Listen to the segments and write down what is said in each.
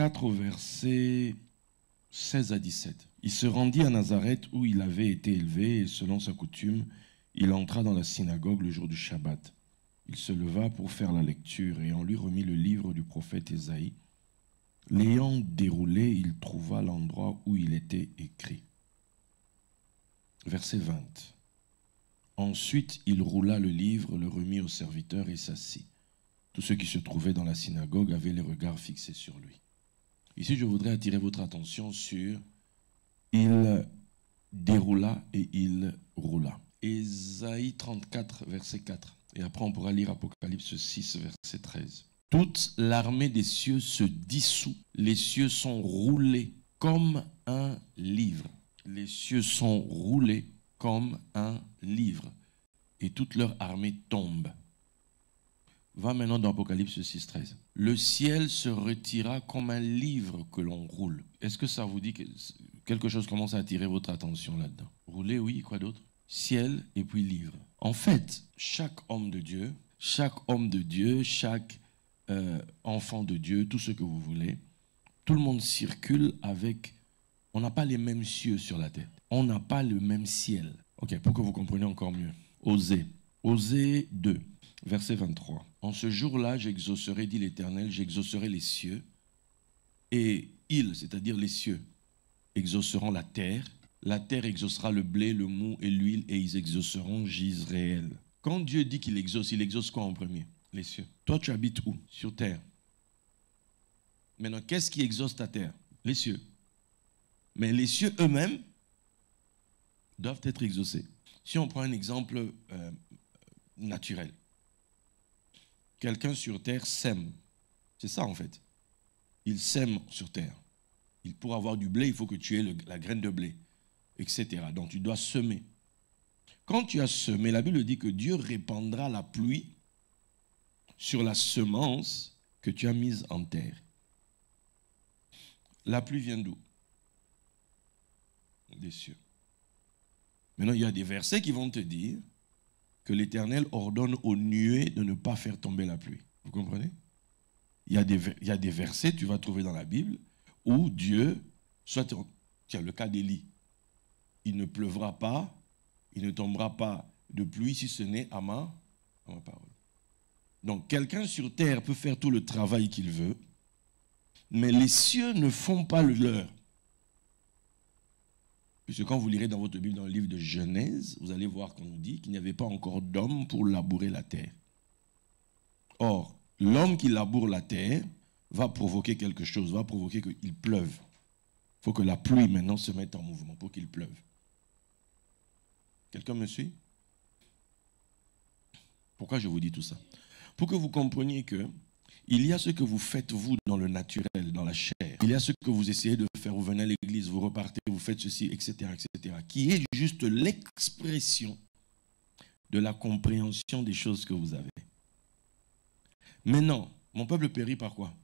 4 au verset 16 à 17. Il se rendit à Nazareth où il avait été élevé et selon sa coutume, il entra dans la synagogue le jour du Shabbat. Il se leva pour faire la lecture et on lui remit le livre du prophète Ésaïe. L'ayant déroulé, il trouva l'endroit où il était écrit. Verset 20. Ensuite, il roula le livre, le remit au serviteur et s'assit. Tous ceux qui se trouvaient dans la synagogue avaient les regards fixés sur lui. Ici, je voudrais attirer votre attention sur « il déroula et il roula ». Ésaïe 34, verset 4. Et après, on pourra lire Apocalypse 6, verset 13. Toute l'armée des cieux se dissout. Les cieux sont roulés comme un livre. Les cieux sont roulés comme un livre. Et toute leur armée tombe. Va maintenant dans Apocalypse 6, 13. Le ciel se retira comme un livre que l'on roule. Est-ce que ça vous dit que quelque chose commence à attirer votre attention là-dedans? Rouler, oui, quoi d'autre? Ciel et puis livre. En fait, chaque homme de Dieu, chaque enfant de Dieu, tout ce que vous voulez, tout le monde circule avec... On n'a pas les mêmes cieux sur la tête. On n'a pas le même ciel. Ok, pour que vous compreniez encore mieux. Osée. Osée 2, verset 23. En ce jour-là, j'exaucerai, dit l'Éternel, j'exaucerai les cieux, et ils, c'est-à-dire les cieux, exauceront la terre exaucera le blé, le mou et l'huile, et ils exauceront Jisraël. Quand Dieu dit qu'il exauce quoi en premier? Les cieux. Toi, tu habites où? Sur terre. Maintenant, qu'est-ce qui exauce ta terre? Les cieux. Mais les cieux eux-mêmes doivent être exaucés. Si on prend un exemple naturel, quelqu'un sur terre sème. C'est ça en fait. Il sème sur terre. Pour avoir du blé, il faut que tu aies la graine de blé, etc. Donc tu dois semer. Quand tu as semé, la Bible dit que Dieu répandra la pluie sur la semence que tu as mise en terre. La pluie vient d'où? Des cieux. Maintenant, il y a des versets qui vont te dire que l'Éternel ordonne aux nuées de ne pas faire tomber la pluie. Vous comprenez? Il y a des versets, tu vas trouver dans la Bible, où Dieu, tiens, le cas d'Élie, il ne pleuvra pas, il ne tombera pas de pluie si ce n'est à ma parole. Donc, quelqu'un sur terre peut faire tout le travail qu'il veut, mais les cieux ne font pas le leur. Puisque quand vous lirez dans votre Bible, dans le livre de Genèse, vous allez voir qu'on nous dit qu'il n'y avait pas encore d'homme pour labourer la terre. Or, l'homme qui laboure la terre va provoquer quelque chose, va provoquer qu'il pleuve. Il faut que la pluie maintenant se mette en mouvement pour qu'il pleuve. Quelqu'un me suit? Pourquoi je vous dis tout ça? Pour que vous compreniez que il y a ce que vous faites, vous, dans le naturel, dans la chair. Il y a ce que vous essayez de faire. Vous venez à l'église, vous repartez, vous faites ceci, etc., etc., qui est juste l'expression de la compréhension des choses que vous avez. Maintenant, mon peuple périt par quoi?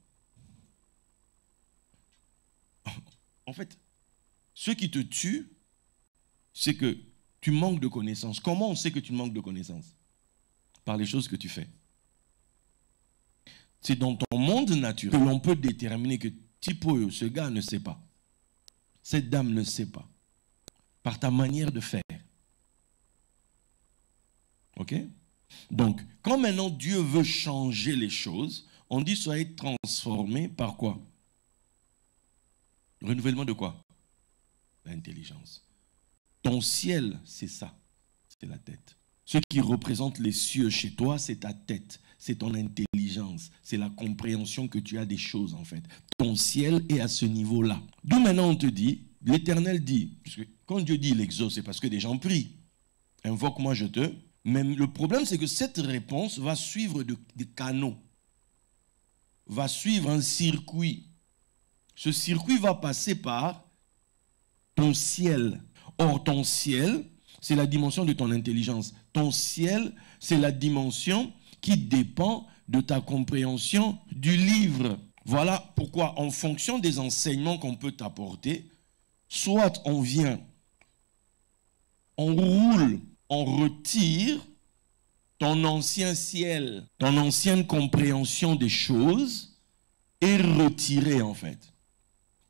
En fait, ce qui te tue, c'est que tu manques de connaissances. Comment on sait que tu manques de connaissances? Par les choses que tu fais. C'est dans ton monde naturel que l'on peut déterminer que Tipo, ce gars ne sait pas. Cette dame ne sait pas. Par ta manière de faire. Ok? Donc, quand maintenant Dieu veut changer les choses, on dit soyez transformés par quoi? Renouvellement de quoi? L'intelligence. Ton ciel, c'est ça. C'est la tête. Ce qui représente les cieux chez toi, c'est ta tête. C'est ton intelligence. C'est la compréhension que tu as des choses, en fait. Ton ciel est à ce niveau-là. D'où maintenant on te dit, l'Éternel dit, puisque quand Dieu dit il exauce, c'est parce que des gens prient. Invoque-moi, je te... Mais le problème, c'est que cette réponse va suivre des canaux. Va suivre un circuit. Ce circuit va passer par ton ciel. Or, ton ciel, c'est la dimension de ton intelligence. Ton ciel, c'est la dimension qui dépend de ta compréhension du livre. Voilà pourquoi, en fonction des enseignements qu'on peut t'apporter, soit on vient, on roule, on retire ton ancien ciel, ton ancienne compréhension des choses, est retiré en fait.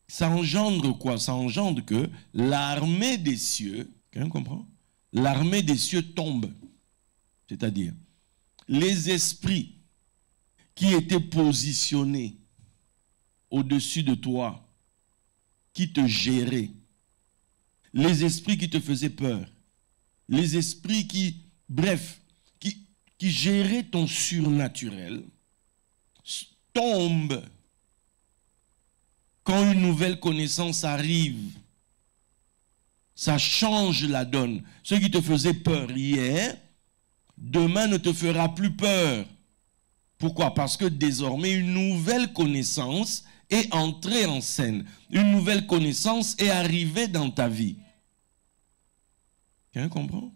Ça engendre quoi? Ça engendre que l'armée des cieux, quelqu'un comprend? L'armée des cieux tombe. C'est-à-dire, les esprits qui étaient positionnés au-dessus de toi, qui te géraient, les esprits qui te faisaient peur, les esprits qui, bref, qui géraient ton surnaturel, tombent quand une nouvelle connaissance arrive. Ça change la donne. Ce qui te faisait peur hier, demain ne te fera plus peur. Pourquoi? Parce que désormais, une nouvelle connaissance est entrée en scène. Une nouvelle connaissance est arrivée dans ta vie. Quelqu'un comprend?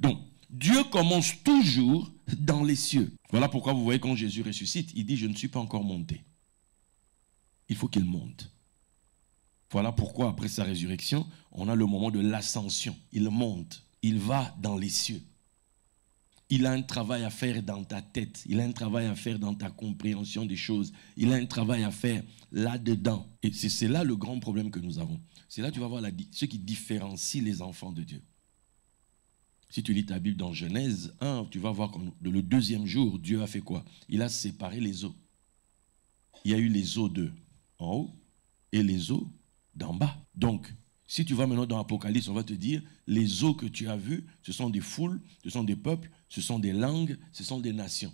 Donc, Dieu commence toujours dans les cieux. Voilà pourquoi vous voyez quand Jésus ressuscite, il dit, je ne suis pas encore monté. Il faut qu'il monte. Voilà pourquoi, après sa résurrection, on a le moment de l'ascension. Il monte, il va dans les cieux. Il a un travail à faire dans ta tête. Il a un travail à faire dans ta compréhension des choses. Il a un travail à faire là-dedans. Et c'est là le grand problème que nous avons. C'est là que tu vas voir ce qui différencie les enfants de Dieu. Si tu lis ta Bible dans Genèse 1, tu vas voir que le deuxième jour, Dieu a fait quoi? Il a séparé les eaux. Il y a eu les eaux d'en haut et les eaux d'en bas. Donc, si tu vas maintenant dans l'Apocalypse, on va te dire, les eaux que tu as vues, ce sont des foules, ce sont des peuples, ce sont des langues, ce sont des nations.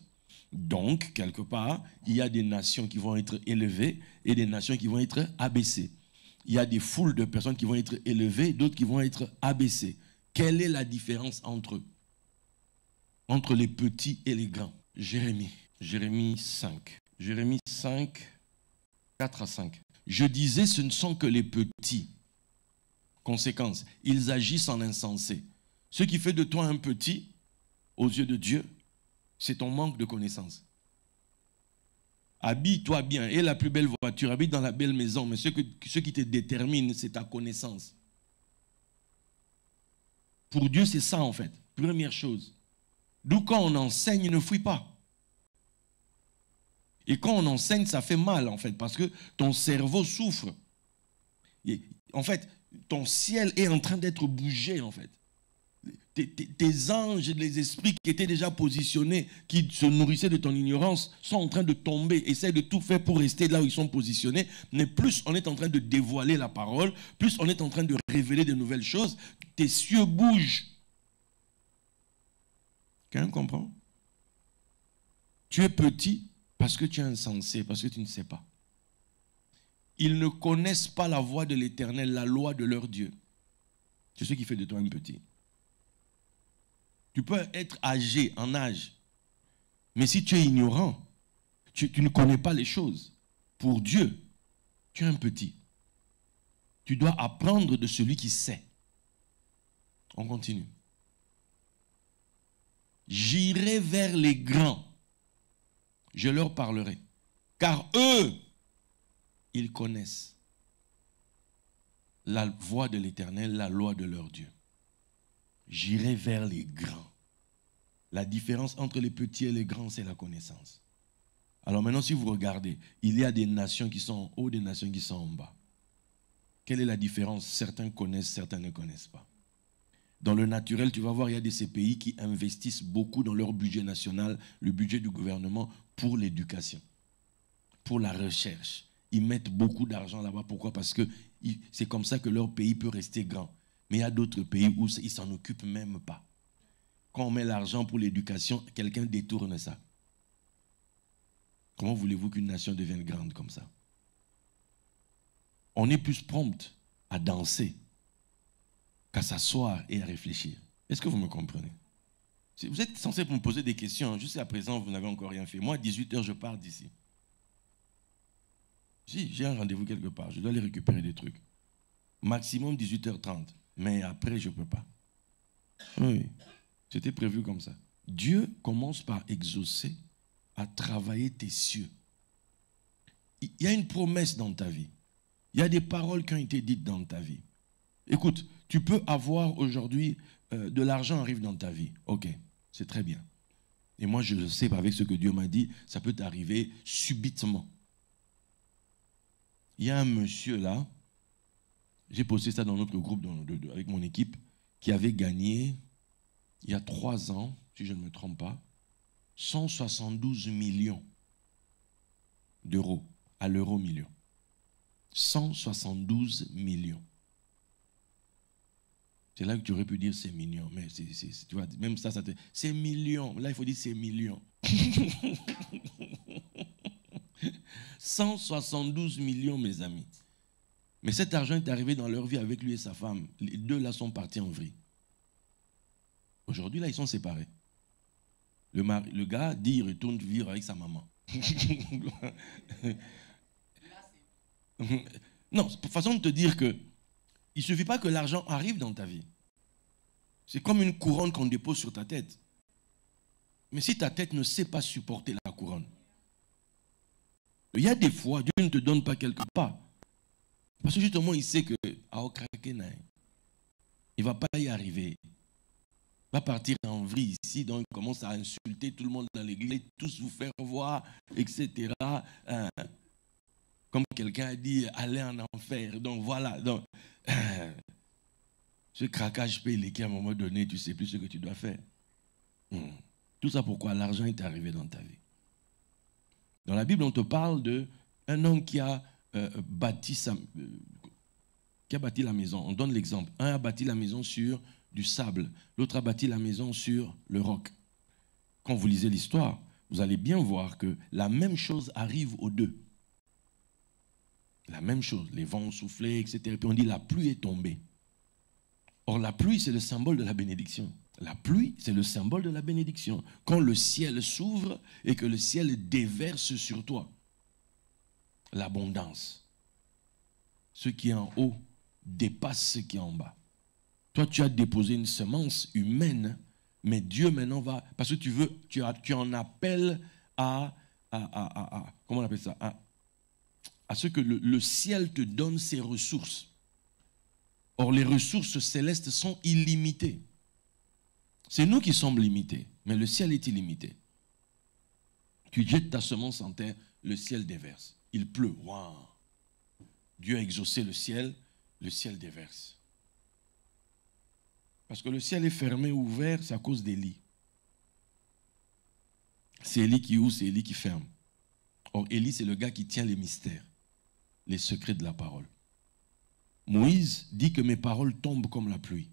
Donc, quelque part, il y a des nations qui vont être élevées et des nations qui vont être abaissées. Il y a des foules de personnes qui vont être élevées, d'autres qui vont être abaissées. Quelle est la différence entre eux? Entre les petits et les grands? Jérémie 5. Jérémie 5, 4 à 5. Je disais, ce ne sont que les petits. Conséquence, ils agissent en insensé. Ce qui fait de toi un petit, aux yeux de Dieu, c'est ton manque de connaissance. Habille-toi bien, aie la plus belle voiture, habite dans la belle maison, mais ce qui te détermine, c'est ta connaissance. Pour Dieu, c'est ça en fait. Première chose. D'où quand on enseigne, ne fuis pas. Et quand on enseigne, ça fait mal en fait, parce que ton cerveau souffre. Et, en fait, ton ciel est en train d'être bougé en fait. Tes anges et les esprits qui étaient déjà positionnés, qui se nourrissaient de ton ignorance, sont en train de tomber. Essaie de tout faire pour rester là où ils sont positionnés. Mais plus on est en train de dévoiler la parole, plus on est en train de révéler de nouvelles choses, tes cieux bougent. Quelqu'un comprend? Tu es petit parce que tu es insensé, parce que tu ne sais pas. Ils ne connaissent pas la voie de l'Éternel, la loi de leur Dieu. C'est ce qui fait de toi un petit. Tu peux être âgé, en âge, mais si tu es ignorant, tu ne connais pas les choses. Pour Dieu, tu es un petit. Tu dois apprendre de celui qui sait. On continue. J'irai vers les grands, je leur parlerai, car eux, ils connaissent la voie de l'Éternel, la loi de leur Dieu. J'irai vers les grands. La différence entre les petits et les grands, c'est la connaissance. Alors maintenant, si vous regardez, il y a des nations qui sont en haut, des nations qui sont en bas. Quelle est la différence? Certains connaissent, certains ne connaissent pas. Dans le naturel, tu vas voir, il y a de ces pays qui investissent beaucoup dans leur budget national, le budget du gouvernement, pour l'éducation, pour la recherche. Ils mettent beaucoup d'argent là-bas. Pourquoi? Parce que c'est comme ça que leur pays peut rester grand. Mais il y a d'autres pays où ils ne s'en occupent même pas. Quand on met l'argent pour l'éducation, quelqu'un détourne ça. Comment voulez-vous qu'une nation devienne grande comme ça? On est plus prompt à danser qu'à s'asseoir et à réfléchir. Est-ce que vous me comprenez? Vous êtes censé me poser des questions. Jusqu'à présent, vous n'avez encore rien fait. Moi, à 18h, je pars d'ici. Si, j'ai un rendez-vous quelque part. Je dois aller récupérer des trucs. Maximum 18h30. Mais après, je ne peux pas. Oui, c'était prévu comme ça. Dieu commence par exaucer, à travailler tes cieux. Il y a une promesse dans ta vie. Il y a des paroles qui ont été dites dans ta vie. Écoute, tu peux avoir aujourd'hui de l'argent arrive dans ta vie. Ok, c'est très bien. Et moi, je sais, avec ce que Dieu m'a dit, ça peut t'arriver subitement. Il y a un monsieur là, j'ai posté ça dans notre groupe avec mon équipe, qui avait gagné, il y a 3 ans, si je ne me trompe pas, 172 millions d'euros à l'euro million. 172 millions. C'est là que tu aurais pu dire c'est millions, mais tu vois, même ça c'est millions. Là, il faut dire c'est millions. 172 millions, mes amis. Mais cet argent est arrivé dans leur vie avec lui et sa femme. Les deux là sont partis en vrille. Aujourd'hui, là, ils sont séparés. Le gars dit il retourne vivre avec sa maman. Non, façon de te dire que il ne suffit pas que l'argent arrive dans ta vie. C'est comme une couronne qu'on dépose sur ta tête. Mais si ta tête ne sait pas supporter la couronne, il y a des fois, Dieu ne te donne pas quelque part. Parce que justement, il sait que il ne va pas y arriver. Il va partir en vrille ici, donc il commence à insulter tout le monde dans l'église, tous vous faire voir, etc. Comme quelqu'un a dit, aller en enfer. Donc voilà. Donc, ce craquage paye qui à un moment donné, tu ne sais plus ce que tu dois faire. Tout ça pourquoi l'argent est arrivé dans ta vie. Dans la Bible, on te parle d'un homme qui a bâti la maison. On donne l'exemple. Un a bâti la maison sur du sable. L'autre a bâti la maison sur le roc. Quand vous lisez l'histoire, vous allez bien voir que la même chose arrive aux deux. La même chose. Les vents ont soufflé, etc. Et puis on dit la pluie est tombée. Or, la pluie, c'est le symbole de la bénédiction. La pluie, c'est le symbole de la bénédiction. Quand le ciel s'ouvre et que le ciel déverse sur toi l'abondance. Ce qui est en haut dépasse ce qui est en bas. Toi, tu as déposé une semence humaine, mais Dieu maintenant va... Parce que tu en appelles à comment on appelle ça? À ce que le ciel te donne ses ressources. Or, les ressources célestes sont illimitées. C'est nous qui sommes limités, mais le ciel est illimité. Tu jettes ta semence en terre, le ciel déverse. Il pleut. Wow. Dieu a exaucé le ciel déverse. Parce que le ciel est fermé ou ouvert, c'est à cause d'Élie. C'est Élie qui ouvre, c'est Élie qui ferme. Or, Élie, c'est le gars qui tient les mystères, les secrets de la parole. Moïse dit que mes paroles tombent comme la pluie.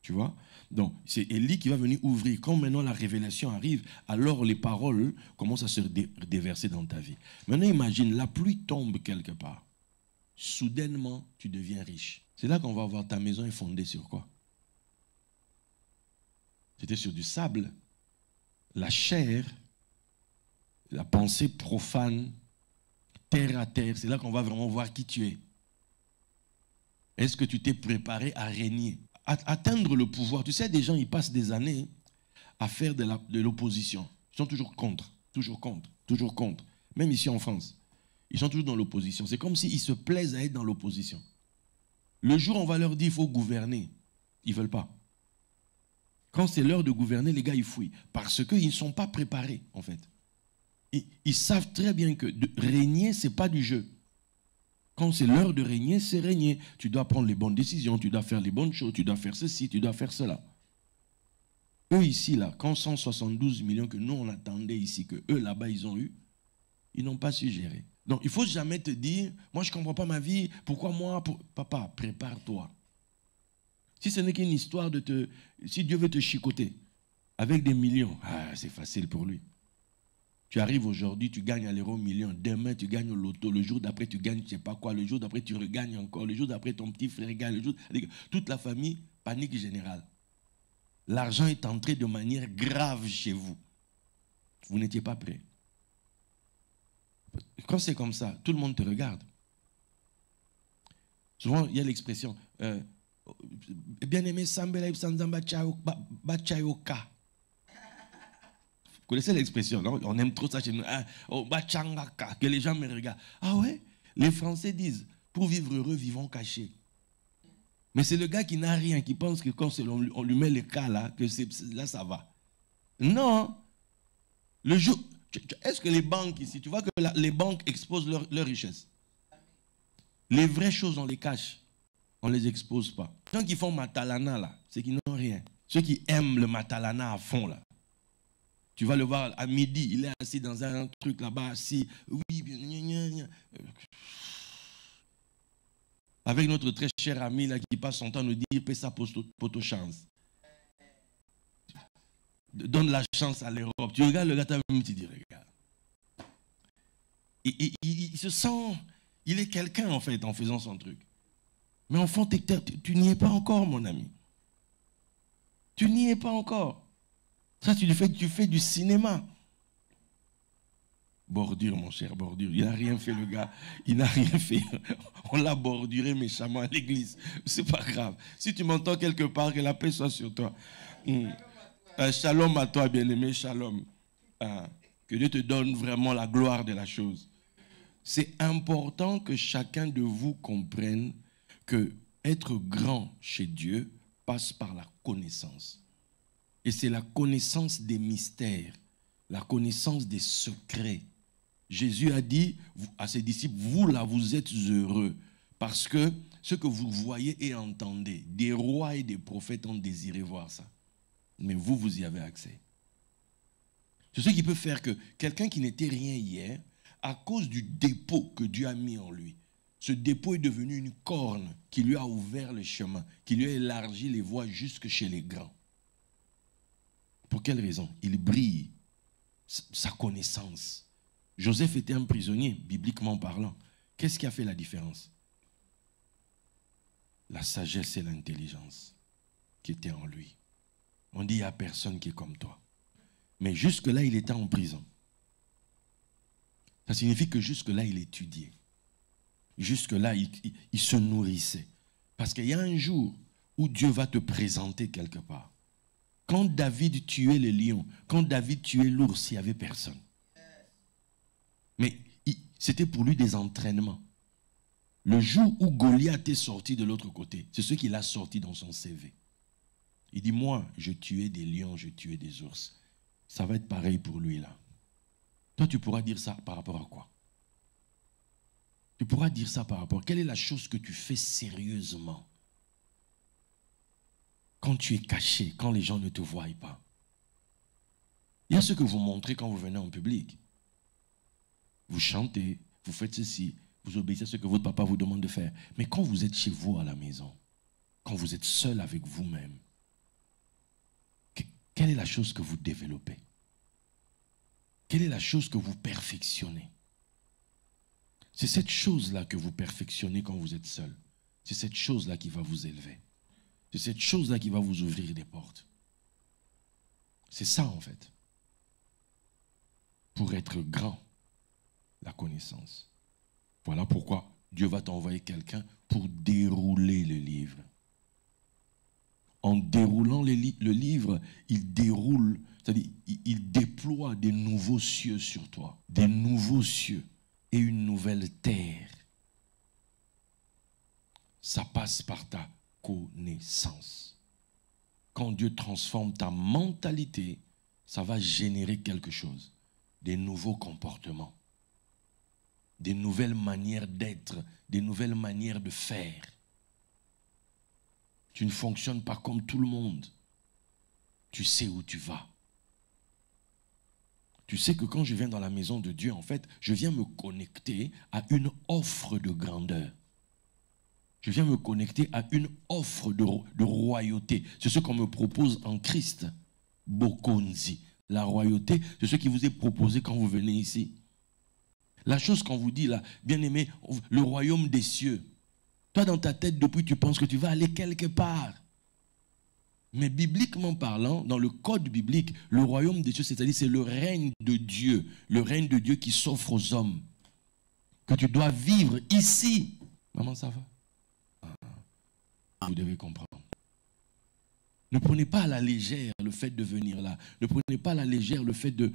Tu vois? Donc, c'est Élie qui va venir ouvrir. Quand maintenant la révélation arrive, alors les paroles commencent à se déverser dans ta vie. Maintenant, imagine, la pluie tombe quelque part. Soudainement, tu deviens riche. C'est là qu'on va voir ta maison est fondée sur quoi? C'était sur du sable. La chair, la pensée profane, terre à terre, c'est là qu'on va vraiment voir qui tu es. Est-ce que tu t'es préparé à régner, à atteindre le pouvoir? Tu sais, des gens, ils passent des années à faire de l'opposition. Ils sont toujours contre, toujours contre, toujours contre. Même ici en France, ils sont toujours dans l'opposition. C'est comme s'ils se plaisent à être dans l'opposition. Le jour où on va leur dire qu'il faut gouverner, ils ne veulent pas. Quand c'est l'heure de gouverner, les gars, ils fouillent. Parce qu'ils ne sont pas préparés, en fait. Ils savent très bien que régner, ce n'est pas du jeu. Quand c'est l'heure de régner, c'est régner. Tu dois prendre les bonnes décisions, tu dois faire les bonnes choses, tu dois faire ceci, tu dois faire cela. Eux ici, là, quand 172 millions que nous, on attendait ici, que eux, là-bas, ils ont eu, ils n'ont pas su gérer. Donc, il ne faut jamais te dire, moi, je ne comprends pas ma vie, pourquoi moi? Papa, prépare-toi. Si ce n'est qu'une histoire de si Dieu veut te chicoter avec des millions, c'est facile pour lui. Tu arrives aujourd'hui, tu gagnes à l'euro million. Demain, tu gagnes au loto. Le jour d'après, tu gagnes je ne sais pas quoi. Le jour d'après, tu regagnes encore. Le jour d'après, ton petit frère gagne. Toute la famille, panique générale. L'argent est entré de manière grave chez vous. Vous n'étiez pas prêt. Quand c'est comme ça, tout le monde te regarde. Souvent, il y a l'expression bien-aimé Sambela Ibsanzamba Bachayoka. Vous connaissez l'expression, non? On aime trop ça chez nous. Bachangaka, que les gens me regardent. Ah ouais? Les Français disent, pour vivre heureux, vivons cachés. Mais c'est le gars qui n'a rien, qui pense que quand on lui met le cas là, que là ça va. Non. Le jour, est-ce que les banques ici, tu vois que les banques exposent leur richesse? Les vraies choses, on les cache. On ne les expose pas. Les gens qui font matalana, là, c'est qu'ils n'ont rien. Ceux qui aiment le matalana à fond, là. Tu vas le voir à midi, il est assis dans un truc là-bas, assis. Oui, bien. Avec notre très cher ami là, qui passe son temps à nous dire, paie sa poto chance. Donne la chance à l'Europe. Tu regardes le gars, tu dis, regarde. Il se sent, il est quelqu'un en fait en faisant son truc. Mais en fond, tu n'y es pas encore, mon ami. Tu n'y es pas encore. Ça, tu fais du cinéma. Bordure, mon cher, bordure. Il n'a rien fait, le gars. Il n'a rien fait. On l'a borduré méchamment à l'église. C'est pas grave. Si tu m'entends quelque part, que la paix soit sur toi. Shalom à toi, bien-aimé, shalom. Que Dieu te donne vraiment la gloire de la chose. C'est important que chacun de vous comprenne que être grand chez Dieu passe par la connaissance. Et c'est la connaissance des mystères, la connaissance des secrets. Jésus a dit à ses disciples, vous là, vous êtes heureux parce que ce que vous voyez et entendez, des rois et des prophètes ont désiré voir ça. Mais vous, vous y avez accès. C'est ce qui peut faire que quelqu'un qui n'était rien hier, à cause du dépôt que Dieu a mis en lui, ce dépôt est devenu une corne qui lui a ouvert le chemin, qui lui a élargi les voies jusque chez les grands. Pour quelle raison? Il brille, sa connaissance. Joseph était un prisonnier, bibliquement parlant. Qu'est-ce qui a fait la différence? La sagesse et l'intelligence qui étaient en lui. On dit, il n'y a personne qui est comme toi. Mais jusque-là, il était en prison. Ça signifie que jusque-là, il étudiait. Jusque-là, il se nourrissait. Parce qu'il y a un jour où Dieu va te présenter quelque part. Quand David tuait les lions, quand David tuait l'ours, il n'y avait personne. Mais c'était pour lui des entraînements. Le jour où Goliath est sorti de l'autre côté, c'est ce qu'il a sorti dans son CV. Il dit, moi, je tuais des lions, je tuais des ours. Ça va être pareil pour lui là. Toi, tu pourras dire ça par rapport à quoi? Tu pourras dire ça par rapport à quelle est la chose que tu fais sérieusement quand tu es caché, quand les gens ne te voient pas? Il y a ce que vous montrez quand vous venez en public. Vous chantez, vous faites ceci, vous obéissez à ce que votre papa vous demande de faire. Mais quand vous êtes chez vous à la maison, quand vous êtes seul avec vous-même, quelle est la chose que vous développez? Quelle est la chose que vous perfectionnez? C'est cette chose-là que vous perfectionnez quand vous êtes seul. C'est cette chose-là qui va vous élever. C'est cette chose-là qui va vous ouvrir des portes. C'est ça en fait. Pour être grand, la connaissance. Voilà pourquoi Dieu va t'envoyer quelqu'un pour dérouler le livre. En déroulant le livre, il déroule, c'est-à-dire il déploie des nouveaux cieux sur toi, des nouveaux cieux et une nouvelle terre. Ça passe par ta connaissance. Quand Dieu transforme ta mentalité, ça va générer quelque chose, des nouveaux comportements, des nouvelles manières d'être, des nouvelles manières de faire. Tu ne fonctionnes pas comme tout le monde. Tu sais où tu vas. Tu sais que quand je viens dans la maison de Dieu, en fait, je viens me connecter à une offre de grandeur. Je viens me connecter à une offre de royauté. C'est ce qu'on me propose en Christ. Bokonzi. La royauté, c'est ce qui vous est proposé quand vous venez ici. La chose qu'on vous dit là, bien aimé, le royaume des cieux. Toi, dans ta tête, depuis, tu penses que tu vas aller quelque part. Mais bibliquement parlant, dans le code biblique, le royaume des cieux, c'est-à-dire c'est le règne de Dieu qui s'offre aux hommes, que tu dois vivre ici. Maman, ça va? Vous devez comprendre. Ne prenez pas à la légère le fait de venir là. Ne prenez pas à la légère le fait de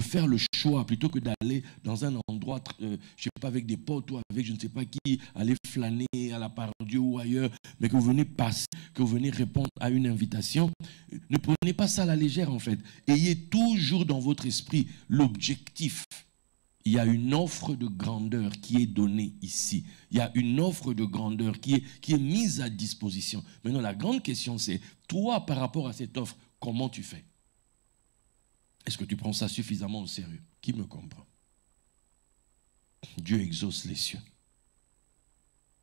faire le choix plutôt que d'aller dans un endroit, je ne sais pas, avec des potes ou avec je ne sais pas qui, aller flâner à la part de Dieu ou ailleurs, mais que vous venez passer, que vous venez répondre à une invitation. Ne prenez pas ça à la légère en fait. Ayez toujours dans votre esprit l'objectif. Il y a une offre de grandeur qui est donnée ici. Il y a une offre de grandeur qui est mise à disposition. Maintenant, la grande question, c'est, toi, par rapport à cette offre, comment tu fais? Est-ce que tu prends ça suffisamment au sérieux? Qui me comprend? Dieu exauce les cieux.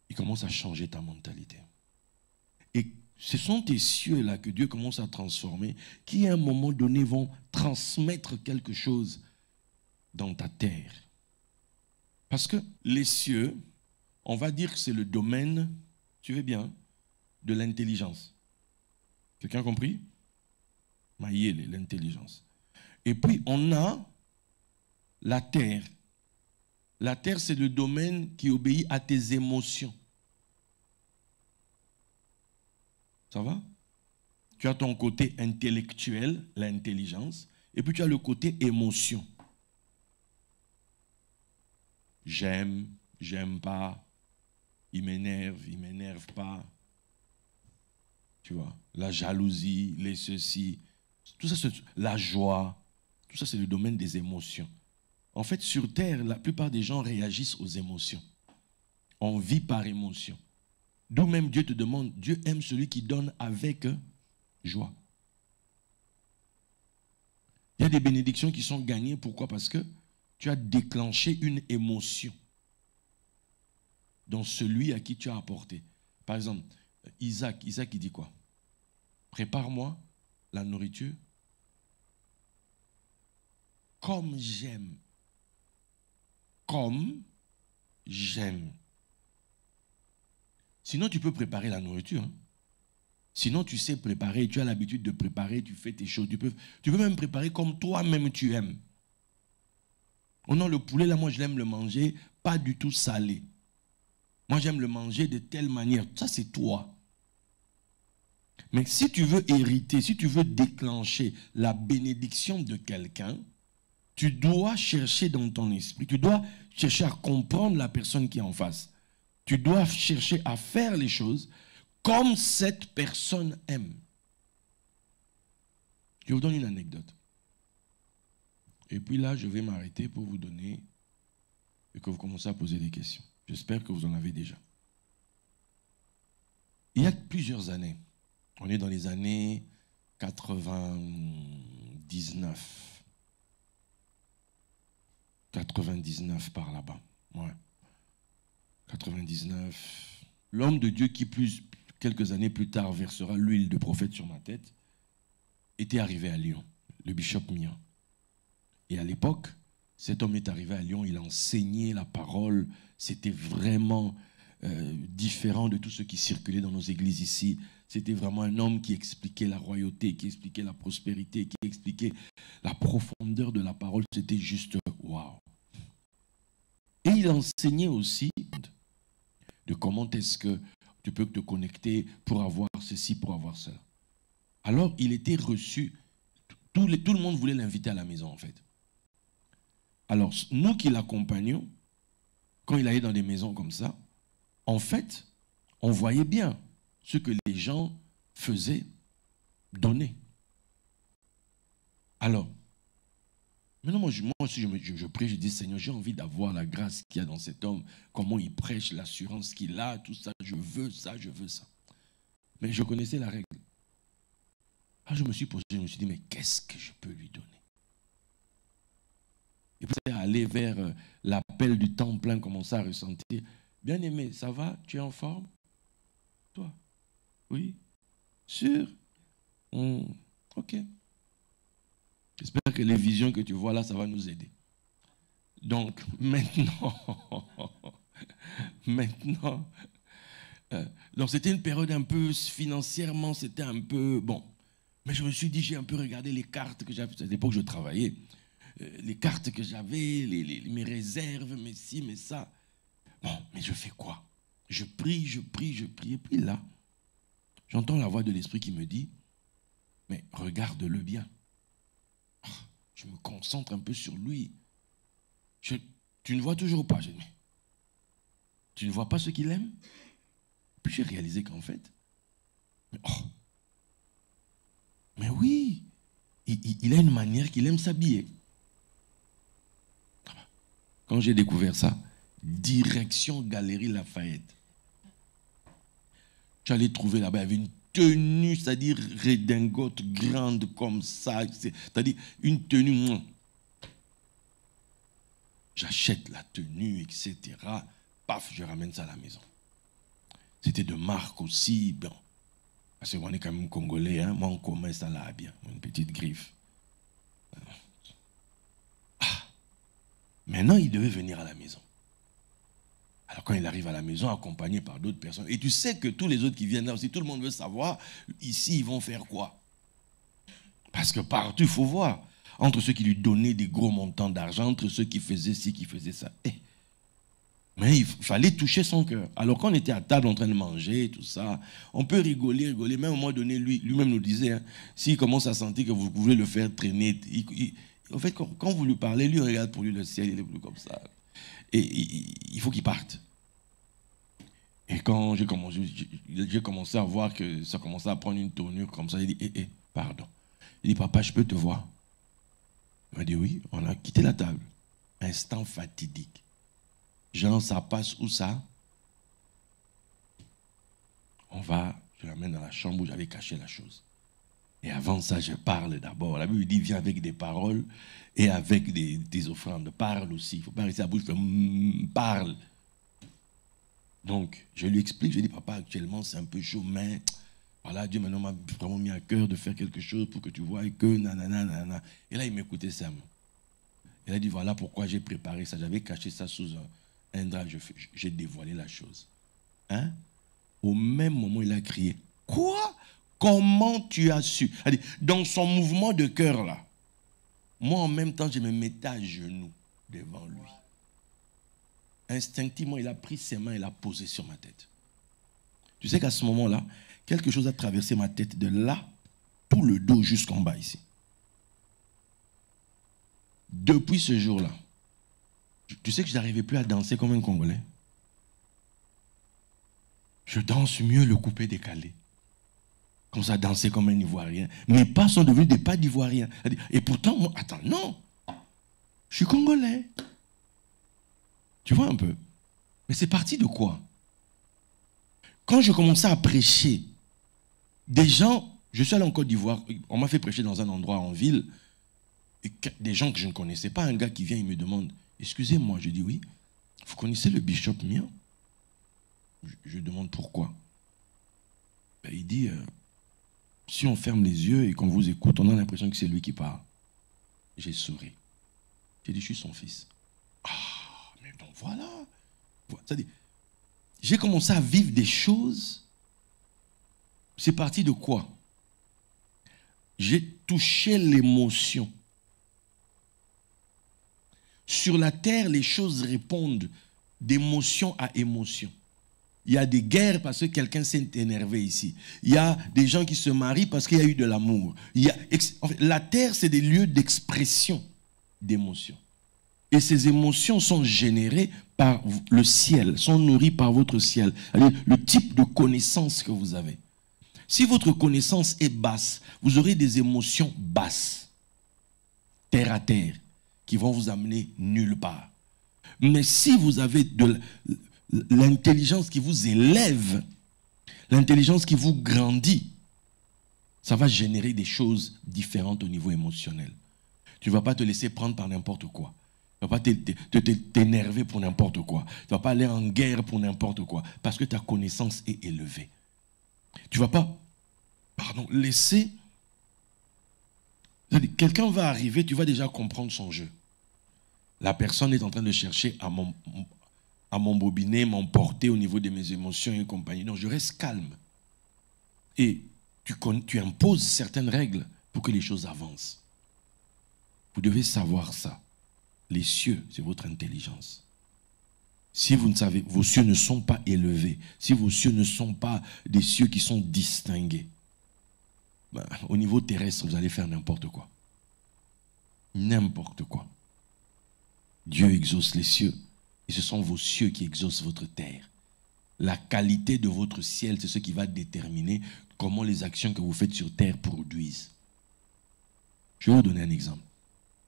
Il commence à changer ta mentalité. Et ce sont tes cieux-là que Dieu commence à transformer, qui à un moment donné vont transmettre quelque chose dans ta terre. Parce que les cieux, on va dire que c'est le domaine, tu veux bien, de l'intelligence. Quelqu'un a compris? Maïele, l'intelligence. Et puis on a la terre. La terre, c'est le domaine qui obéit à tes émotions. Ça va? Tu as ton côté intellectuel, l'intelligence, et puis tu as le côté émotion. J'aime, j'aime pas, il m'énerve pas. Tu vois, la jalousie, les ceci, tout ça, la joie, tout ça c'est le domaine des émotions. En fait, sur Terre, la plupart des gens réagissent aux émotions. On vit par émotion. D'où même Dieu te demande, Dieu aime celui qui donne avec joie. Il y a des bénédictions qui sont gagnées, pourquoi? Parce que tu as déclenché une émotion dans celui à qui tu as apporté. Par exemple, Isaac il dit quoi? Prépare-moi la nourriture comme j'aime. Comme j'aime. Sinon, tu peux préparer la nourriture. Hein. Sinon, tu sais préparer, tu as l'habitude de préparer, tu fais tes choses. Tu peux même préparer comme toi-même tu aimes. Oh non, le poulet, là, moi, je l'aime le manger pas du tout salé. Moi, j'aime le manger de telle manière. Ça, c'est toi. Mais si tu veux hériter, si tu veux déclencher la bénédiction de quelqu'un, tu dois chercher dans ton esprit, tu dois chercher à comprendre la personne qui est en face. Tu dois chercher à faire les choses comme cette personne aime. Je vous donne une anecdote. Et puis là, je vais m'arrêter pour vous donner et que vous commencez à poser des questions. J'espère que vous en avez déjà. Il y a plusieurs années, on est dans les années 99. 99 par là-bas. Ouais. 99. L'homme de Dieu qui, quelques années plus tard, versera l'huile de prophète sur ma tête, était arrivé à Lyon, le bishop Mian. Et à l'époque, cet homme est arrivé à Lyon, il enseignait la parole, c'était vraiment différent de tout ce qui circulait dans nos églises ici. C'était vraiment un homme qui expliquait la royauté, qui expliquait la prospérité, qui expliquait la profondeur de la parole. C'était juste waouh. Et il enseignait aussi de comment est-ce que tu peux te connecter pour avoir ceci, pour avoir cela. Alors, il était reçu. Tout le monde voulait l'inviter à la maison, en fait. Alors, nous qui l'accompagnions, quand il allait dans des maisons comme ça, en fait, on voyait bien ce que les gens faisaient, donner. Alors, maintenant, moi aussi, je prie, je dis, Seigneur, j'ai envie d'avoir la grâce qu'il y a dans cet homme, comment il prêche, l'assurance qu'il a, tout ça, je veux ça, je veux ça. Mais je connaissais la règle. Alors, je me suis posé, je me suis dit, mais qu'est-ce que je peux lui donner? Et puis, aller vers l'appel du temps plein, commencer à ressentir, bien-aimé, ça va? Tu es en forme? Toi? Oui? Sûr? Ok. J'espère que les visions que tu vois là, ça va nous aider. Donc, maintenant, donc c'était une période un peu, financièrement, c'était un peu, bon. Mais je me suis dit, j'ai un peu regardé les cartes que j'avais, à l'époque je travaillais, les cartes que j'avais, mes réserves, mes ci, mes ça. Bon, mais je fais quoi? Je prie, et puis là, j'entends la voix de l'esprit qui me dit, mais regarde-le bien. Je me concentre un peu sur lui. Tu ne vois toujours pas. Je dis, mais tu ne vois pas ce qu'il aime? Puis j'ai réalisé qu'en fait, mais oui, il a une manière qu'il aime s'habiller. Quand j'ai découvert ça, direction Galerie Lafayette. J'allais trouver là-bas, il y avait une tenue, c'est-à-dire redingote grande comme ça, c'est-à-dire une tenue. J'achète la tenue, etc. Paf, je ramène ça à la maison. C'était de marque aussi, bon. Parce qu'on est quand même congolais, hein? Moi on commet ça là bien, une petite griffe. Maintenant, il devait venir à la maison. Alors quand il arrive à la maison, accompagné par d'autres personnes, et tu sais que tous les autres qui viennent là aussi, tout le monde veut savoir, ici, ils vont faire quoi? Parce que partout, il faut voir. Entre ceux qui lui donnaient des gros montants d'argent, entre ceux qui faisaient ci, qui faisaient ça. Mais il fallait toucher son cœur. Alors qu'on était à table en train de manger, tout ça, on peut rigoler. Même à un moment donné, lui-même nous disait, hein, s'il commence à sentir que vous voulez le faire traîner, en fait, quand vous lui parlez, lui regarde pour lui le ciel, il est plus comme ça. Et il faut qu'il parte. Et quand j'ai commencé à voir que ça commençait à prendre une tournure comme ça, il dit, pardon. Il dit, papa, je peux te voir? Il m'a dit, oui, on a quitté la table. Instant fatidique. Genre, ça passe où ça? Je l'amène dans la chambre où j'avais caché la chose. Et avant ça, je parle d'abord. La Bible dit, viens avec des paroles et avec des offrandes. Parle aussi. Il ne faut pas rester à bouche, parle. Donc, je lui explique, je dis, papa, actuellement, c'est un peu chaud, mais voilà, Dieu maintenant m'a vraiment mis à cœur de faire quelque chose pour que tu vois et que nanana. Et là, il m'écoutait ça. Il a dit, voilà pourquoi j'ai préparé ça. J'avais caché ça sous un drap, j'ai dévoilé la chose. Hein? Au même moment, il a crié, quoi? Comment tu as su? Dans son mouvement de cœur là, moi en même temps, je me mettais à genoux devant lui. Instinctivement, il a pris ses mains et l'a posé sur ma tête. Tu sais qu'à ce moment-là, quelque chose a traversé ma tête de là, tout le dos jusqu'en bas ici. Depuis ce jour-là, tu sais que je n'arrivais plus à danser comme un Congolais. Je danse mieux le coupé décalé. Comme ça, danser comme un Ivoirien. Mes pas sont devenus des pas d'Ivoirien. Et pourtant, moi, attends, non. Je suis Congolais. Tu vois un peu? Mais c'est parti de quoi? Quand je commençais à prêcher, des gens, je suis allé en Côte d'Ivoire, on m'a fait prêcher dans un endroit en ville, et des gens que je ne connaissais pas, un gars qui vient, il me demande, excusez-moi, je dis oui, vous connaissez le bishop Mia? Je demande pourquoi. Ben, il dit, si on ferme les yeux et qu'on vous écoute, on a l'impression que c'est lui qui parle. J'ai souri. J'ai dit, je suis son fils. Ah, mais donc voilà. C'est-à-dire, j'ai commencé à vivre des choses. C'est parti de quoi? J'ai touché l'émotion. Sur la terre, les choses répondent d'émotion à émotion. Il y a des guerres parce que quelqu'un s'est énervé ici. Il y a des gens qui se marient parce qu'il y a eu de l'amour. En fait, la terre, c'est des lieux d'expression d'émotions. Et ces émotions sont générées par le ciel, sont nourries par votre ciel. Le type de connaissance que vous avez. Si votre connaissance est basse, vous aurez des émotions basses, terre à terre, qui vont vous amener nulle part. Mais si vous avez de l'intelligence qui vous élève, l'intelligence qui vous grandit, ça va générer des choses différentes au niveau émotionnel. Tu ne vas pas te laisser prendre par n'importe quoi. Tu ne vas pas t'énerver pour n'importe quoi. Tu ne vas pas aller en guerre pour n'importe quoi. Parce que ta connaissance est élevée. Tu ne vas pas, laisser... Quelqu'un va arriver, tu vas déjà comprendre son jeu. La personne est en train de chercher à m'embobiner, m'emporter au niveau de mes émotions et compagnie. Donc je reste calme. Et tu imposes certaines règles pour que les choses avancent. Vous devez savoir ça. Les cieux, c'est votre intelligence. Si vous ne savez, vos cieux ne sont pas élevés, si vos cieux ne sont pas des cieux qui sont distingués, au niveau terrestre, vous allez faire n'importe quoi. N'importe quoi. Dieu exauce les cieux. Et ce sont vos cieux qui exaucent votre terre. La qualité de votre ciel, c'est ce qui va déterminer comment les actions que vous faites sur terre produisent. Je vais vous donner un exemple.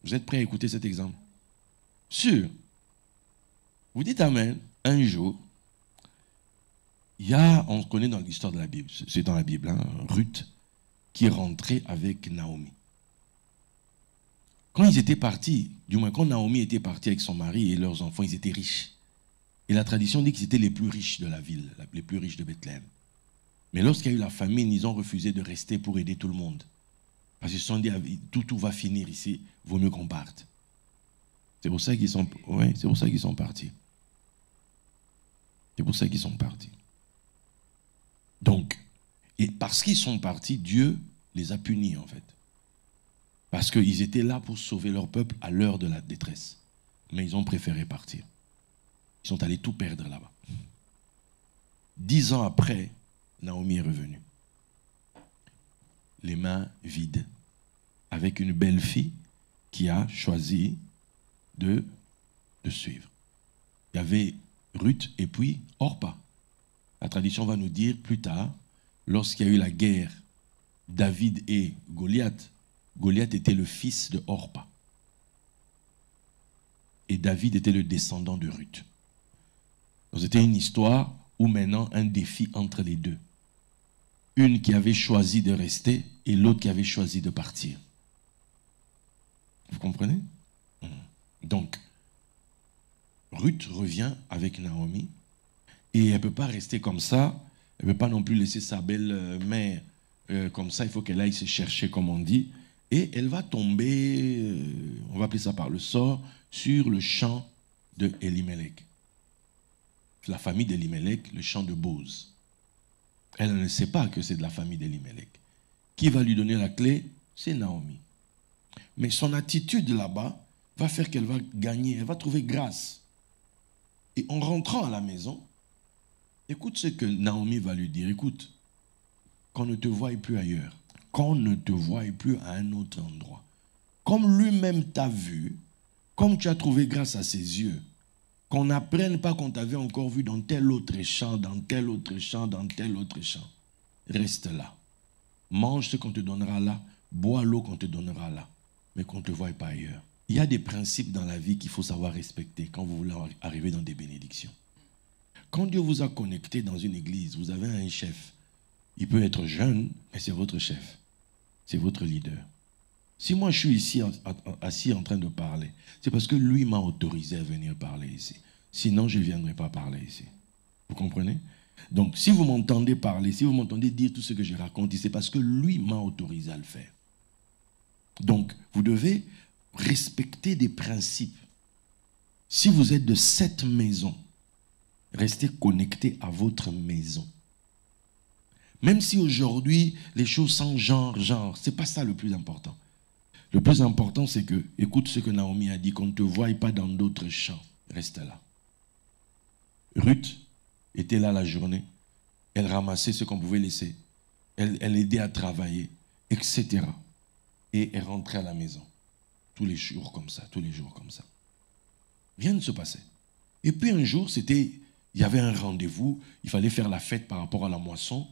Vous êtes prêts à écouter cet exemple? Sûr. Vous dites Amen. Un jour, il y a, on connaît dans l'histoire de la Bible, c'est dans la Bible, hein, Ruth, qui est rentrée avec Naomi. Quand ils étaient partis, du moins quand Naomi était partie avec son mari et leurs enfants, ils étaient riches. Et la tradition dit qu'ils étaient les plus riches de la ville, les plus riches de Bethléem. Mais lorsqu'il y a eu la famine, ils ont refusé de rester pour aider tout le monde. Parce qu'ils se sont dit, tout va finir ici, vaut mieux qu'on parte. C'est pour ça qu'ils sont, ouais, c'est pour ça qu'ils sont partis. C'est pour ça qu'ils sont partis. Donc, et parce qu'ils sont partis, Dieu les a punis en fait. Parce qu'ils étaient là pour sauver leur peuple à l'heure de la détresse. Mais ils ont préféré partir. Ils sont allés tout perdre là-bas. 10 ans après, Naomi est revenue. Les mains vides. Avec une belle fille qui a choisi de suivre. Il y avait Ruth et puis Orpa. La tradition va nous dire plus tard, lorsqu'il y a eu la guerre, David et Goliath, Goliath était le fils de Orpa. Et David était le descendant de Ruth. Donc c'était une histoire où maintenant un défi entre les deux. Une qui avait choisi de rester et l'autre qui avait choisi de partir. Vous comprenez? Donc, Ruth revient avec Naomi et elle ne peut pas rester comme ça. Elle ne peut pas non plus laisser sa belle-mère comme ça. Il faut qu'elle aille se chercher, comme on dit. Et elle va tomber, on va appeler ça par le sort, sur le champ de Elimelech. La famille d'Elimelech, le champ de Boz. Elle ne sait pas que c'est de la famille d'Elimelech. Qui va lui donner la clé? C'est Naomi. Mais son attitude là-bas va faire qu'elle va gagner, elle va trouver grâce. Et en rentrant à la maison, écoute ce que Naomi va lui dire. Écoute, qu'on ne te voie plus ailleurs, qu'on ne te voie plus à un autre endroit. Comme lui-même t'a vu, comme tu as trouvé grâce à ses yeux, qu'on n'apprenne pas qu'on t'avait encore vu dans tel autre champ, dans tel autre champ, dans tel autre champ. Reste là. Mange ce qu'on te donnera là, bois l'eau qu'on te donnera là, mais qu'on ne te voie pas ailleurs. Il y a des principes dans la vie qu'il faut savoir respecter quand vous voulez arriver dans des bénédictions. Quand Dieu vous a connecté dans une église, vous avez un chef. Il peut être jeune, mais c'est votre chef. C'est votre leader. Si moi je suis ici assis en train de parler, c'est parce que lui m'a autorisé à venir parler ici. Sinon, je ne viendrai pas parler ici. Vous comprenez? Donc, si vous m'entendez parler, si vous m'entendez dire tout ce que je raconte, c'est parce que lui m'a autorisé à le faire. Donc, vous devez respecter des principes. Si vous êtes de cette maison, restez connecté à votre maison. Même si aujourd'hui, les choses sont genre, ce n'est pas ça le plus important. Le plus important, c'est que, écoute ce que Naomi a dit, qu'on ne te voie pas dans d'autres champs. Reste là. Ruth était là la journée. Elle ramassait ce qu'on pouvait laisser. Elle aidait à travailler, etc. Et elle rentrait à la maison. Tous les jours comme ça, tous les jours comme ça. Rien ne se passait. Et puis un jour, il y avait un rendez-vous, il fallait faire la fête par rapport à la moisson,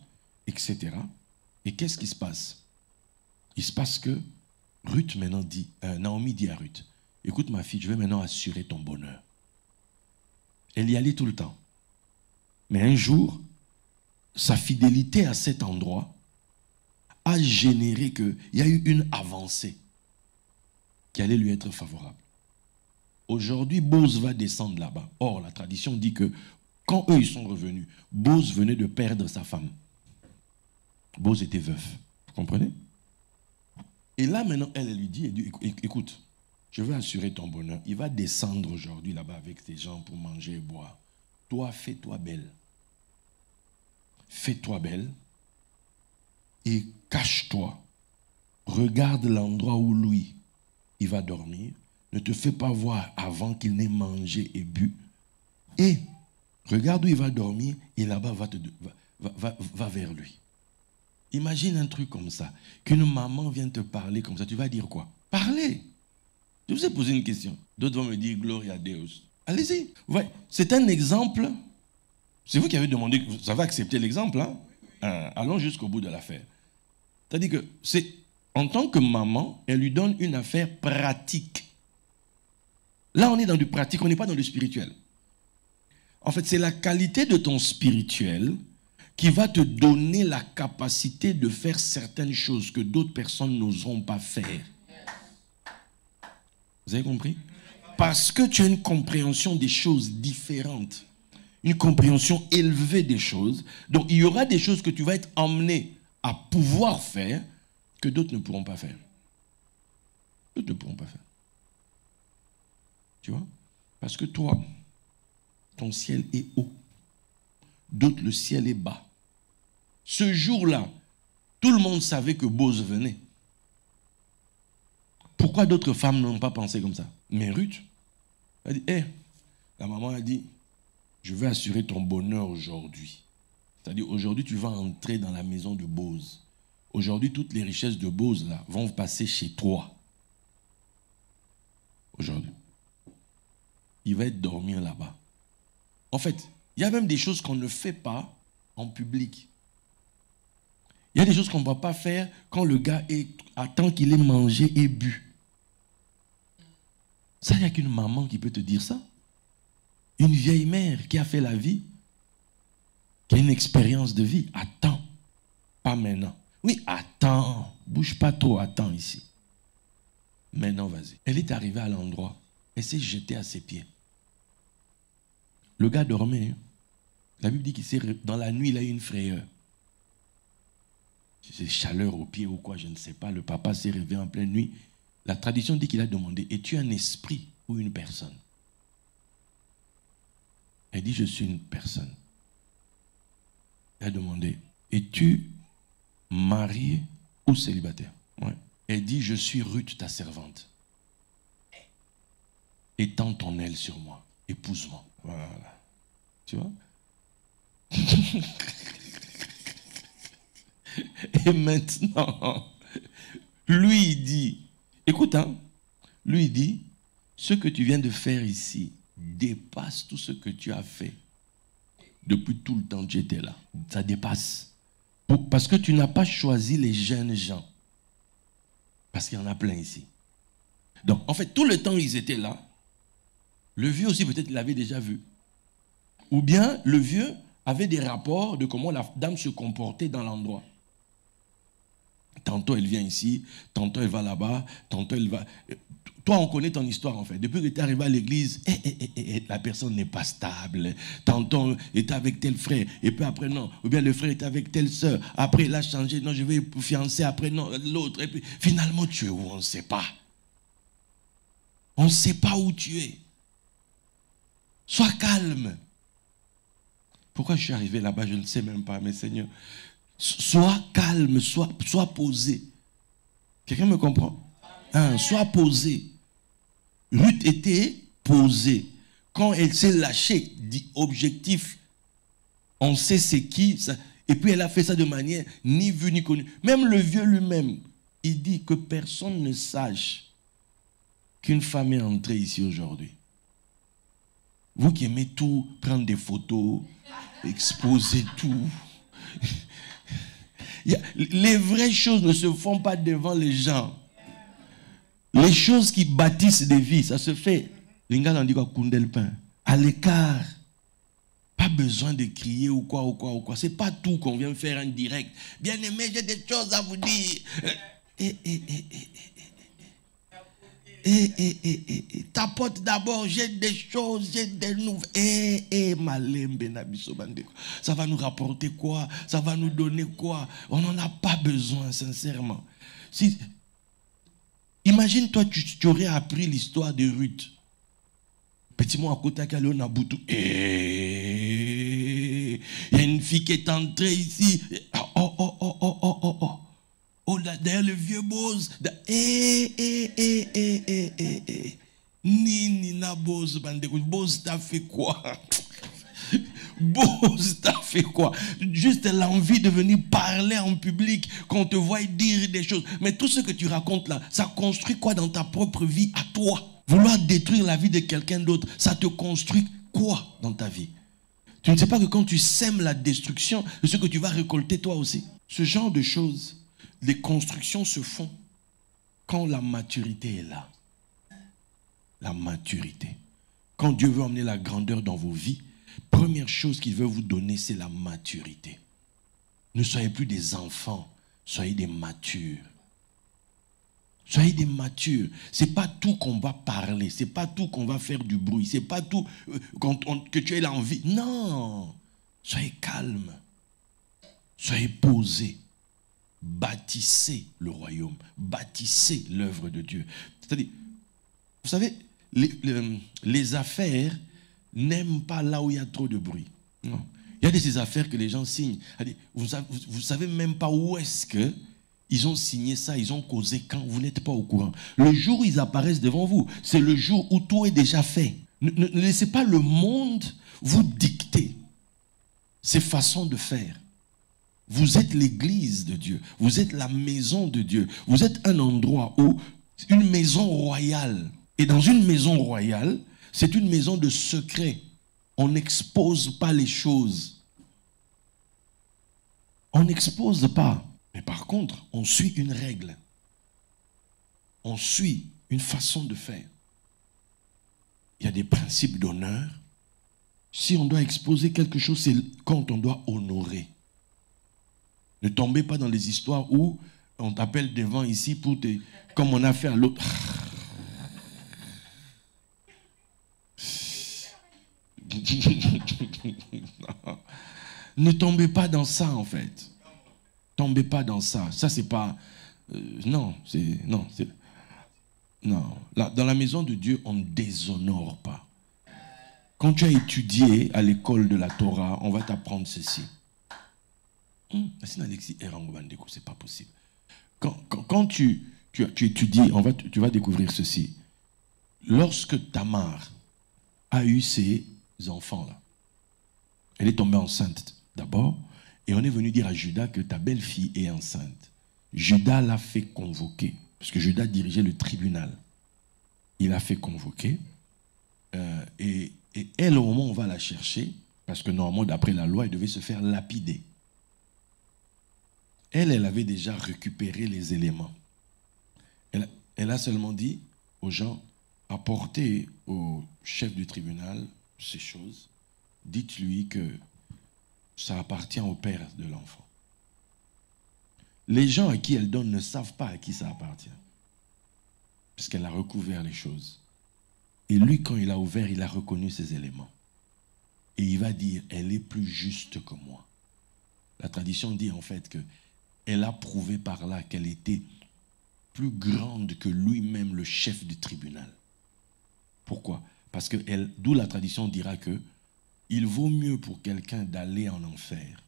etc. Et qu'est-ce qui se passe? Il se passe que Ruth maintenant Naomi dit à Ruth, écoute ma fille, je vais maintenant assurer ton bonheur. Elle y allait tout le temps. Mais un jour, sa fidélité à cet endroit a généré qu'il y a eu une avancée qui allait lui être favorable. Aujourd'hui, Boz va descendre là-bas. Or, la tradition dit que quand eux ils sont revenus, Boz venait de perdre sa femme. Boz était veuf. Vous comprenez? Et là, maintenant, elle lui dit, écoute, je veux assurer ton bonheur. Il va descendre aujourd'hui là-bas avec tes gens pour manger et boire. Toi, fais-toi belle. Fais-toi belle et cache-toi. Regarde l'endroit où lui, il va dormir. Ne te fais pas voir avant qu'il n'ait mangé et bu. Et regarde où il va dormir et là-bas va vers lui. Imagine un truc comme ça, qu'une maman vient te parler comme ça, tu vas dire quoi? Parlez. Je vous ai posé une question. D'autres vont me dire Gloria Deus. Allez-y. Ouais. C'est un exemple. C'est vous qui avez demandé, vous avez accepté l'exemple. Hein? Allons jusqu'au bout de l'affaire. C'est-à-dire que c'est en tant que maman, elle lui donne une affaire pratique. Là, on est dans du pratique, on n'est pas dans du spirituel. En fait, c'est la qualité de ton spirituel qui va te donner la capacité de faire certaines choses que d'autres personnes n'oseront pas faire. Vous avez compris? Parce que tu as une compréhension des choses différentes, une compréhension élevée des choses. Donc, il y aura des choses que tu vas être emmené à pouvoir faire que d'autres ne pourront pas faire. D'autres ne pourront pas faire. Tu vois? Parce que toi, ton ciel est haut. D'autres, le ciel est bas. Ce jour-là, tout le monde savait que Bose venait. Pourquoi d'autres femmes n'ont pas pensé comme ça? Mais Ruth a dit, la maman a dit, je vais assurer ton bonheur aujourd'hui. C'est-à-dire, aujourd'hui, tu vas entrer dans la maison de Bose. Aujourd'hui, toutes les richesses de Bose là, vont passer chez toi. Aujourd'hui. Il va être dormir là-bas. En fait, il y a même des choses qu'on ne fait pas en public. Il y a des choses qu'on ne va pas faire quand le gars attend qu'il ait mangé et bu. Ça, il n'y a qu'une maman qui peut te dire ça. Une vieille mère qui a fait la vie, qui a une expérience de vie. Attends, pas maintenant. Oui, attends, bouge pas trop, attends ici. Maintenant, vas-y. Elle est arrivée à l'endroit. Elle s'est jetée à ses pieds. Le gars dormait. La Bible dit qu'il dans la nuit, il a eu une frayeur. C'est chaleur aux pieds ou quoi, je ne sais pas. Le papa s'est réveillé en pleine nuit. La tradition dit qu'il a demandé, es-tu un esprit ou une personne? Elle dit, je suis une personne. Elle a demandé, es-tu marié ou célibataire? Ouais. Elle dit, je suis Ruth, ta servante. Étends ton aile sur moi, épouse-moi. Voilà. Tu vois? Et maintenant, lui il dit, écoute, hein, lui il dit, ce que tu viens de faire ici dépasse tout ce que tu as fait depuis tout le temps que tu étais là. Ça dépasse. Parce que tu n'as pas choisi les jeunes gens. Parce qu'il y en a plein ici. Donc, en fait, tout le temps ils étaient là, le vieux aussi peut-être l'avait déjà vu. Ou bien le vieux avait des rapports de comment la dame se comportait dans l'endroit. Tantôt elle vient ici, tantôt elle va là-bas, tantôt elle va... Toi, on connaît ton histoire en fait. Depuis que tu es arrivé à l'église, la personne n'est pas stable. Tantôt, elle était avec tel frère, et puis après non. Ou bien le frère était avec telle soeur. Après, il a changé. Non, je vais fiancer. Après, non, l'autre. Et puis, finalement, tu es où? On ne sait pas. On ne sait pas où tu es. Sois calme. Pourquoi je suis arrivé là-bas, je ne sais même pas, mais Seigneur. Sois calme, sois posé. Quelqu'un me comprend? Sois posé. Ruth était posée. Quand elle s'est lâchée, dit objectif, on sait c'est qui. Ça, et puis elle a fait ça de manière ni vue ni connue. Même le vieux lui-même, il dit que personne ne sache qu'une femme est entrée ici aujourd'hui. Vous qui aimez tout, prendre des photos, exposer tout. Les vraies choses ne se font pas devant les gens. Les choses qui bâtissent des vies, ça se fait. Les gars, on dit quoi, pain. À l'écart. Pas besoin de crier ou quoi. C'est pas tout qu'on vient faire en direct. Bien aimé, j'ai des choses à vous dire. Tapote d'abord, j'ai des choses, j'ai des nouvelles. Ça va nous rapporter quoi? Ça va nous donner quoi? On n'en a pas besoin, sincèrement. Imagine, toi, tu aurais appris l'histoire de Ruth. Petit mot à côté à on a boutou. Il y a une fille qui est entrée ici. Oh, derrière le vieux Bose. Nina Bose, Bose t'a fait quoi? Bose t'a fait quoi? Juste l'envie de venir parler en public, qu'on te voie dire des choses. Mais tout ce que tu racontes là, ça construit quoi dans ta propre vie à toi? Vouloir détruire la vie de quelqu'un d'autre, ça te construit quoi dans ta vie? Tu ne sais pas que quand tu sèmes la destruction, c'est ce que tu vas récolter toi aussi. Ce genre de choses, les constructions se font quand la maturité est là. La maturité. Quand Dieu veut emmener la grandeur dans vos vies, Première chose qu'il veut vous donner, c'est la maturité. Ne soyez plus des enfants, soyez des matures. Soyez des matures. Ce n'est pas tout qu'on va parler, ce n'est pas tout qu'on va faire du bruit, ce n'est pas tout que tu aies l'envie. Non, soyez calme, soyez posés. Bâtissez le royaume, bâtissez l'œuvre de Dieu. C'est-à-dire, vous savez, les affaires n'aiment pas là où il y a trop de bruit. Non. Il y a des affaires que les gens signent. Vous ne savez même pas où est-ce qu'ils ont signé ça, ils ont causé quand, vous n'êtes pas au courant. Le jour où ils apparaissent devant vous, c'est le jour où tout est déjà fait. Ne laissez pas le monde vous dicter ses façons de faire. Vous êtes l'église de Dieu. Vous êtes la maison de Dieu. Vous êtes un endroit où, une maison royale. Et dans une maison royale, c'est une maison de secret. On n'expose pas les choses. On n'expose pas. Mais par contre, on suit une règle. On suit une façon de faire. Il y a des principes d'honneur. Si on doit exposer quelque chose, c'est quand on doit honorer. Ne tombez pas dans les histoires où on t'appelle devant ici pour te... Comme on a fait à l'autre. Ne tombez pas dans ça en fait. Tombez pas dans ça. Ça c'est pas... non, c'est... Non, c'est... Non. Là, dans la maison de Dieu, on ne déshonore pas. Quand tu as étudié à l'école de la Torah, on va t'apprendre ceci. C'est pas possible. Quand tu étudies, tu vas découvrir ceci. Lorsque Tamar a eu ses enfants-là, elle est tombée enceinte d'abord, et on est venu dire à Judas que ta belle-fille est enceinte. Judas l'a fait convoquer, parce que Judas dirigeait le tribunal. Il a fait convoquer, et elle, au moment où on va la chercher, parce que normalement, d'après la loi, elle devait se faire lapider. Elle avait déjà récupéré les éléments. Elle a seulement dit aux gens, apportez au chef du tribunal ces choses, dites-lui que ça appartient au père de l'enfant. Les gens à qui elle donne ne savent pas à qui ça appartient, puisqu'elle a recouvert les choses. Et lui, quand il a ouvert, il a reconnu ces éléments. Et il va dire, elle est plus juste que moi. La tradition dit en fait que elle a prouvé par là qu'elle était plus grande que lui-même, le chef du tribunal. Pourquoi? Parce que d'où la tradition dira que il vaut mieux pour quelqu'un d'aller en enfer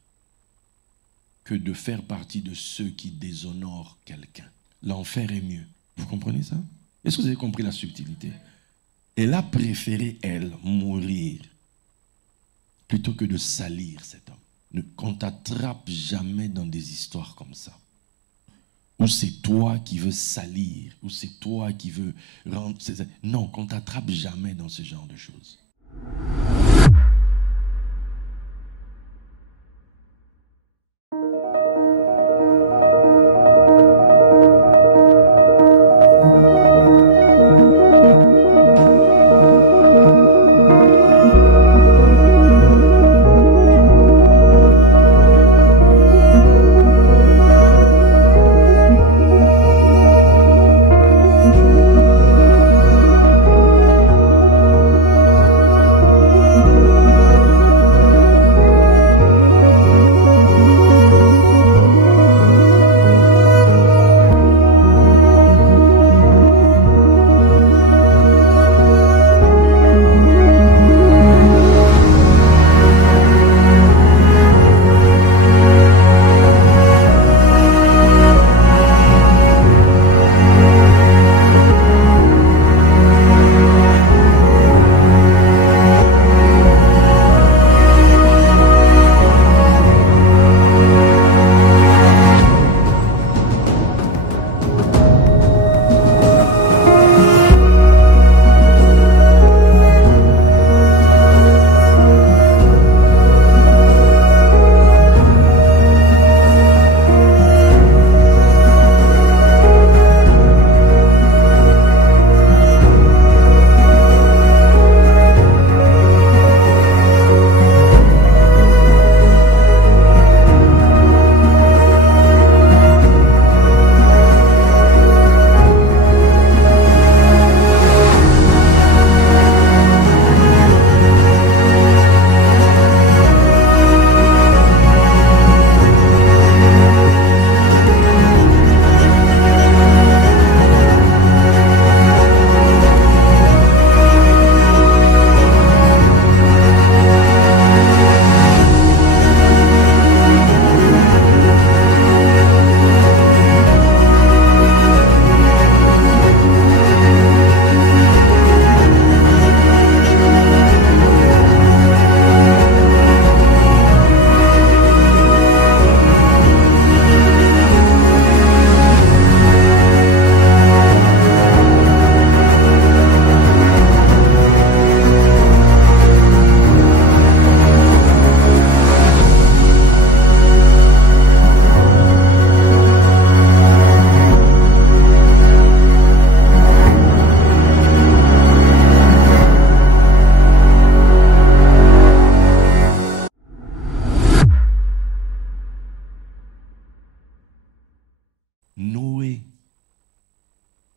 que de faire partie de ceux qui déshonorent quelqu'un. L'enfer est mieux. Vous comprenez ça? Est-ce que vous avez compris la subtilité? Elle a préféré, elle, mourir plutôt que de salir cet homme. Qu'on t'attrape jamais dans des histoires comme ça. Où c'est toi qui veux salir, où c'est toi qui veux rendre... Non, qu'on t'attrape jamais dans ce genre de choses.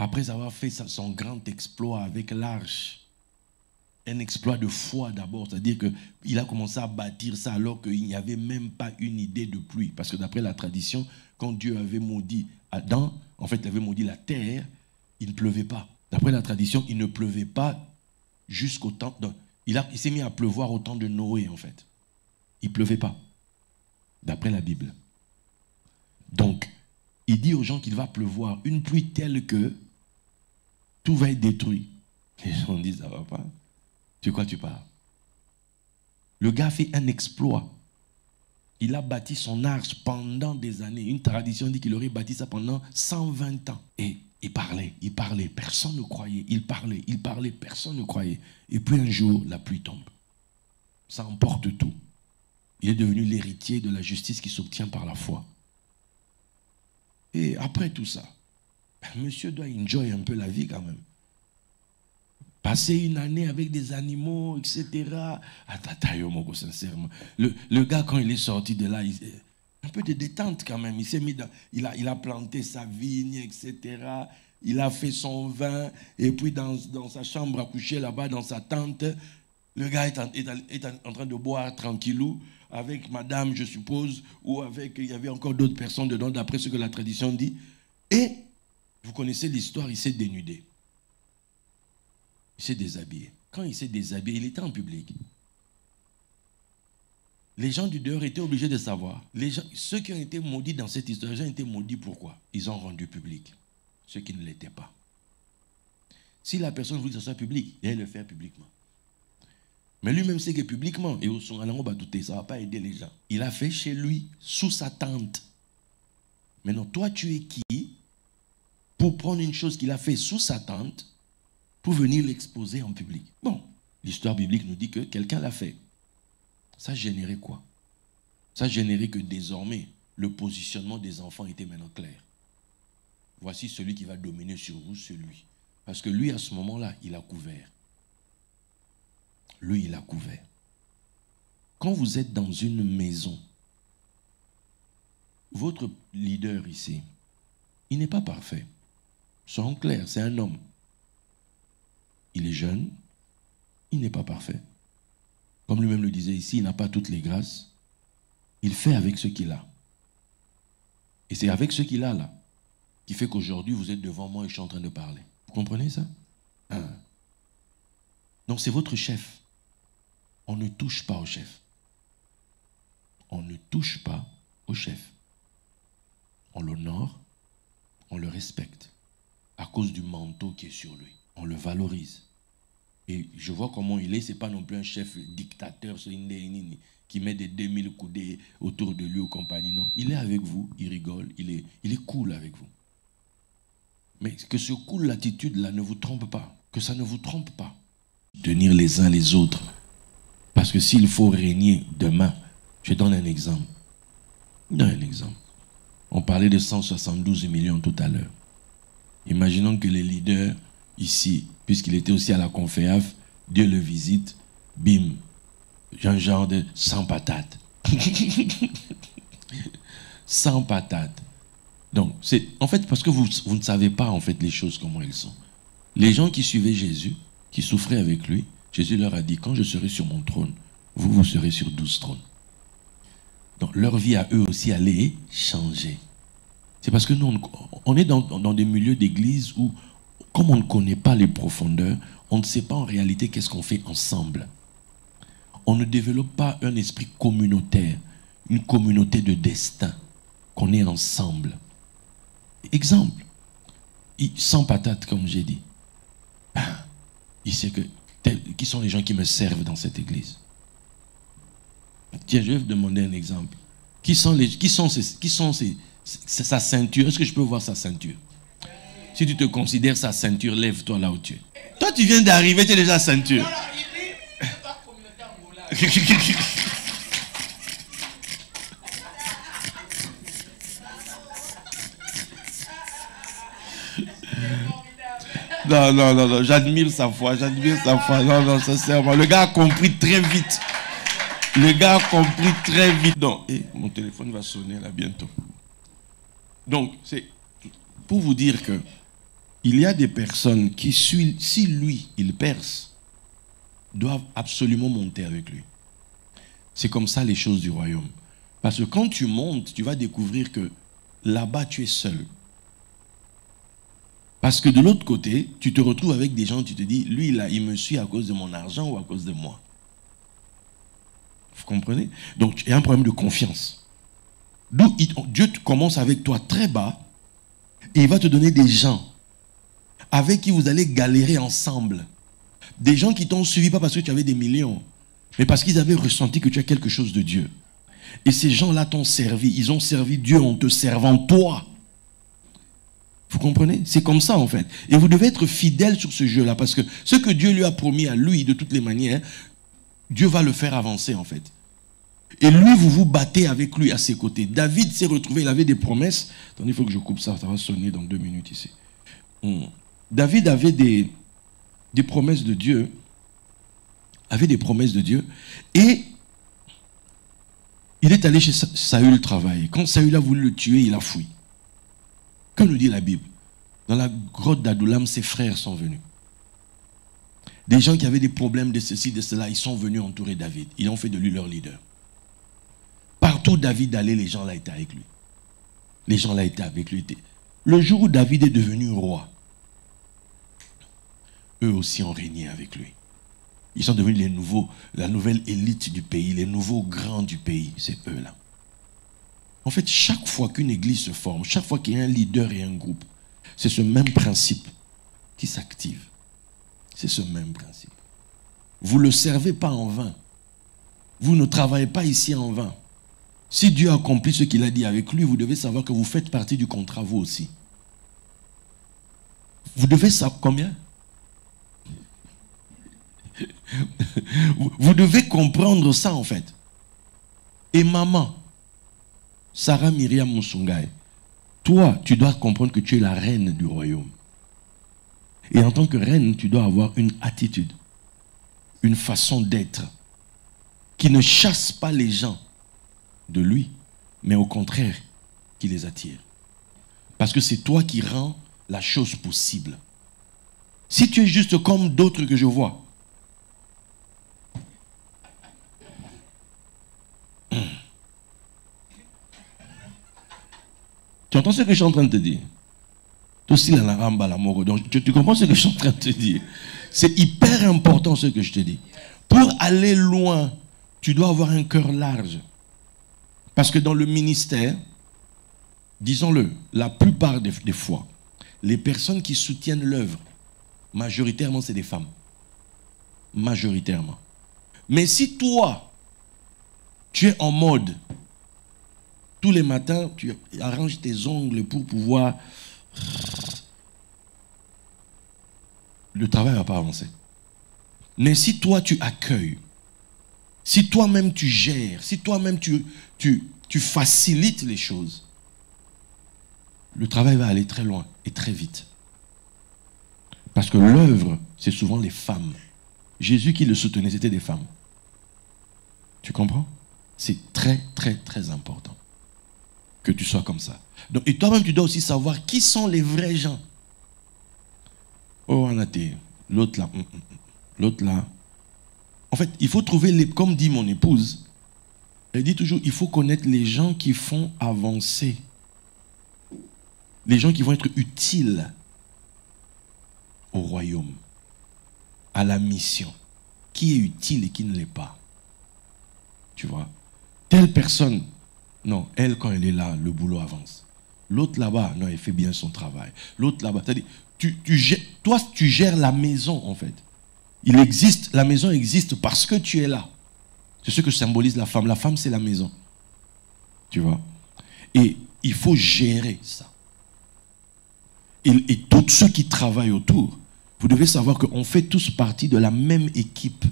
après avoir fait son grand exploit avec l'arche, un exploit de foi d'abord, c'est-à-dire qu'il a commencé à bâtir ça alors qu'il n'y avait même pas une idée de pluie. Parce que d'après la tradition, quand Dieu avait maudit Adam, en fait, il avait maudit la terre, il ne pleuvait pas. D'après la tradition, il ne pleuvait pas jusqu'au temps... Il s'est mis à pleuvoir au temps de Noé, en fait. Il ne pleuvait pas, d'après la Bible. Donc, il dit aux gens qu'il va pleuvoir une pluie telle que tout va être détruit. Les gens disent, ça ne va pas. De quoi tu parles? Le gars fait un exploit. Il a bâti son arche pendant des années. Une tradition dit qu'il aurait bâti ça pendant 120 ans. Et il parlait, personne ne croyait. Il parlait, personne ne croyait. Et puis un jour, la pluie tombe. Ça emporte tout. Il est devenu l'héritier de la justice qui s'obtient par la foi. Et après tout ça, monsieur doit enjoy un peu la vie quand même. Passer une année avec des animaux, etc. Attends, sincèrement. Le gars, quand il est sorti de là, un peu de détente quand même. Il s'est mis dans, il a planté sa vigne, etc. Il a fait son vin. Et puis dans sa chambre à coucher là-bas, dans sa tente, le gars est en train de boire tranquillou avec madame, je suppose, ou avec, il y avait encore d'autres personnes dedans, d'après ce que la tradition dit. Et, vous connaissez l'histoire, il s'est dénudé. Il s'est déshabillé. Quand il s'est déshabillé, il était en public. Les gens du dehors étaient obligés de savoir. Ceux qui ont été maudits dans cette histoire, les gens ont été maudits pourquoi? Ils ont rendu public. Ceux qui ne l'étaient pas. Si la personne voulait que ce soit public, il allait le faire publiquement. Mais lui-même sait que publiquement, et ça ne va pas aider les gens. Il a fait chez lui, sous sa tente. Maintenant, toi, tu es qui pour prendre une chose qu'il a fait sous sa tente pour venir l'exposer en public? Bon, l'histoire biblique nous dit que quelqu'un l'a fait. Ça générait quoi? Ça générait que désormais, le positionnement des enfants était maintenant clair. Voici celui qui va dominer sur vous, celui. Parce que lui, à ce moment-là, il a couvert. Lui, il a couvert. Quand vous êtes dans une maison, votre leader ici, il n'est pas parfait. Soyons clairs, c'est un homme. Il est jeune, il n'est pas parfait. Comme lui-même le disait ici, il n'a pas toutes les grâces. Il fait avec ce qu'il a. Et c'est avec ce qu'il a là, qui fait qu'aujourd'hui, vous êtes devant moi et je suis en train de parler. Vous comprenez ça? Hein? Donc c'est votre chef. On ne touche pas au chef. On ne touche pas au chef. On l'honore, on le respecte à cause du manteau qui est sur lui. On le valorise. Et je vois comment il est. Ce n'est pas non plus un chef dictateur qui met des 2000 coudées autour de lui ou compagnie. Non, il est avec vous, il rigole, il est cool avec vous. Mais que ce cool l'attitude-là ne vous trompe pas. Que ça ne vous trompe pas. Tenir les uns les autres. Parce que s'il faut régner demain, je donne un exemple. Je donne un exemple. On parlait de 172 millions tout à l'heure. Imaginons que les leaders ici, puisqu'il était aussi à la Conféaf, Dieu le visite, bim, un genre de 100 patates. 100 patates. Donc, c'est en fait parce que vous ne savez pas en fait les choses comment elles sont. Les gens qui suivaient Jésus, qui souffraient avec lui, Jésus leur a dit, quand je serai sur mon trône, vous serez sur 12 trônes. Donc, leur vie à eux aussi allait changer. C'est parce que nous, on est dans des milieux d'église où, comme on ne connaît pas les profondeurs, on ne sait pas en réalité qu'est-ce qu'on fait ensemble. On ne développe pas un esprit communautaire, une communauté de destin, qu'on est ensemble. Exemple, 100 patates, comme j'ai dit. Il sait que, qui sont les gens qui me servent dans cette église? Tiens, je vais vous demander un exemple. Qui sont sa ceinture? Est-ce que je peux voir sa ceinture? Si tu te considères sa ceinture, lève-toi là où tu es. Toi, tu viens d'arriver, tu es déjà ceinture. Non, j'admire sa foi, Non, sincèrement, le gars a compris très vite. Non, et mon téléphone va sonner là bientôt. Donc, c'est pour vous dire que Il y a des personnes qui, si lui, il perce, doivent absolument monter avec lui. C'est comme ça les choses du royaume. Parce que quand tu montes, tu vas découvrir que là-bas, tu es seul. Parce que de l'autre côté, tu te retrouves avec des gens, tu te dis, lui, là, il me suit à cause de mon argent ou à cause de moi. Vous comprenez? Donc, il y a un problème de confiance. D'où Dieu commence avec toi très bas et il va te donner des gens avec qui vous allez galérer ensemble. Des gens qui t'ont suivi pas parce que tu avais des millions, mais parce qu'ils avaient ressenti que tu as quelque chose de Dieu. Et ces gens-là t'ont servi. Ils ont servi Dieu en te servant toi. Vous comprenez? C'est comme ça en fait. Et vous devez être fidèle sur ce jeu-là parce que ce que Dieu lui a promis à lui, de toutes les manières, Dieu va le faire avancer en fait. Et lui, vous vous battez avec lui à ses côtés. David s'est retrouvé, il avait des promesses. Attendez, il faut que je coupe ça, ça va sonner dans 2 minutes ici. David avait des promesses de Dieu. Avait des promesses de Dieu. Et il est allé chez Saül travailler. Quand Saül a voulu le tuer, il a fui. Que nous dit la Bible? Dans la grotte d'Adoulam, ses frères sont venus. Des gens qui avaient des problèmes de ceci, de cela, ils sont venus entourer David. Ils ont fait de lui leur leader. Partout où David allait, les gens là étaient avec lui. Les gens là étaient avec lui. Le jour où David est devenu roi, eux aussi ont régné avec lui. Ils sont devenus la nouvelle élite du pays, les nouveaux grands du pays. C'est eux là. En fait, chaque fois qu'une église se forme, chaque fois qu'il y a un leader et un groupe, c'est ce même principe qui s'active. C'est ce même principe. Vous ne le servez pas en vain. Vous ne travaillez pas ici en vain. Si Dieu accomplit ce qu'il a dit avec lui, vous devez savoir que vous faites partie du contrat, vous aussi. Vous devez savoir combien? Vous devez comprendre ça en fait. Et maman, Sarah Myriam Musungai, toi, tu dois comprendre que tu es la reine du royaume. Et en tant que reine, tu dois avoir une attitude, une façon d'être qui ne chasse pas les gens de lui, mais au contraire, qui les attire. Parce que c'est toi qui rends la chose possible. Si tu es juste comme d'autres que je vois, tu entends ce que je suis en train de te dire? Donc, tu comprends ce que je suis en train de te dire? C'est hyper important ce que je te dis. Pour aller loin, tu dois avoir un cœur large. Parce que dans le ministère, disons-le, la plupart des fois, les personnes qui soutiennent l'œuvre, majoritairement, c'est des femmes. Majoritairement. Mais si toi, tu es en mode, tous les matins, tu arranges tes ongles pour pouvoir... Le travail ne va pas avancer. Mais si toi, tu accueilles, si toi-même tu gères, si toi-même tu facilites les choses, le travail va aller très loin et très vite. Parce que l'œuvre, c'est souvent les femmes. Jésus qui le soutenait, c'était des femmes. Tu comprends? C'est très, très, très important que tu sois comme ça. Donc, et toi-même, tu dois aussi savoir qui sont les vrais gens. Oh, Anaté, l'autre là, l'autre là. En fait, il faut trouver, comme dit mon épouse, elle dit toujours, il faut connaître les gens qui font avancer. Les gens qui vont être utiles au royaume, à la mission. Qui est utile et qui ne l'est pas. Tu vois? Telle personne, non, elle, quand elle est là, le boulot avance. L'autre là-bas, non, elle fait bien son travail. L'autre là-bas, c'est-à-dire, toi, tu gères la maison, en fait. La maison existe parce que tu es là. C'est ce que symbolise la femme. La femme, c'est la maison. Tu vois? Et il faut gérer ça. Et tous ceux qui travaillent autour, vous devez savoir qu'on fait tous partie de la même équipe.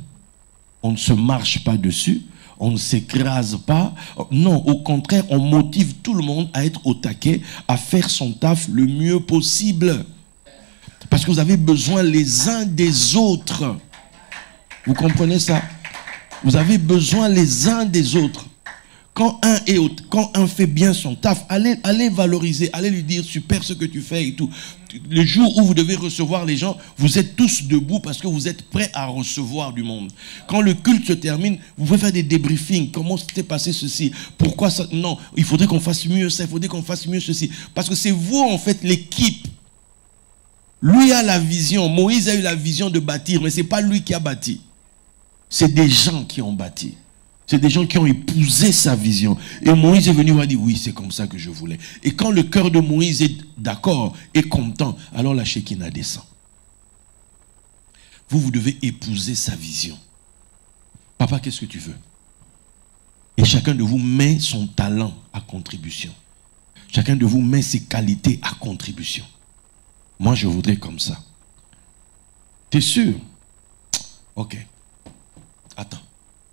On ne se marche pas dessus, on ne s'écrase pas. Non, au contraire, on motive tout le monde à être au taquet, à faire son taf le mieux possible. Parce que vous avez besoin les uns des autres. Vous comprenez ça? Vous avez besoin les uns des autres. Quand quand un fait bien son taf, allez valoriser, allez lui dire super ce que tu fais et tout. Le jour où vous devez recevoir les gens, vous êtes tous debout parce que vous êtes prêts à recevoir du monde. Quand le culte se termine, vous pouvez faire des débriefings. Comment s'était passé ceci? Pourquoi ça? Non, il faudrait qu'on fasse mieux ça, il faudrait qu'on fasse mieux ceci. Parce que c'est vous, en fait, l'équipe. Lui a la vision. Moïse a eu la vision de bâtir, mais ce n'est pas lui qui a bâti. C'est des gens qui ont bâti. C'est des gens qui ont épousé sa vision. Et Moïse est venu et a dit, oui, c'est comme ça que je voulais. Et quand le cœur de Moïse est d'accord, est content, alors la Shekinah descend. Vous devez épouser sa vision. Papa, qu'est-ce que tu veux? Et chacun de vous met son talent à contribution. Chacun de vous met ses qualités à contribution. Moi, je voudrais comme ça. T'es sûr? Ok. Attends.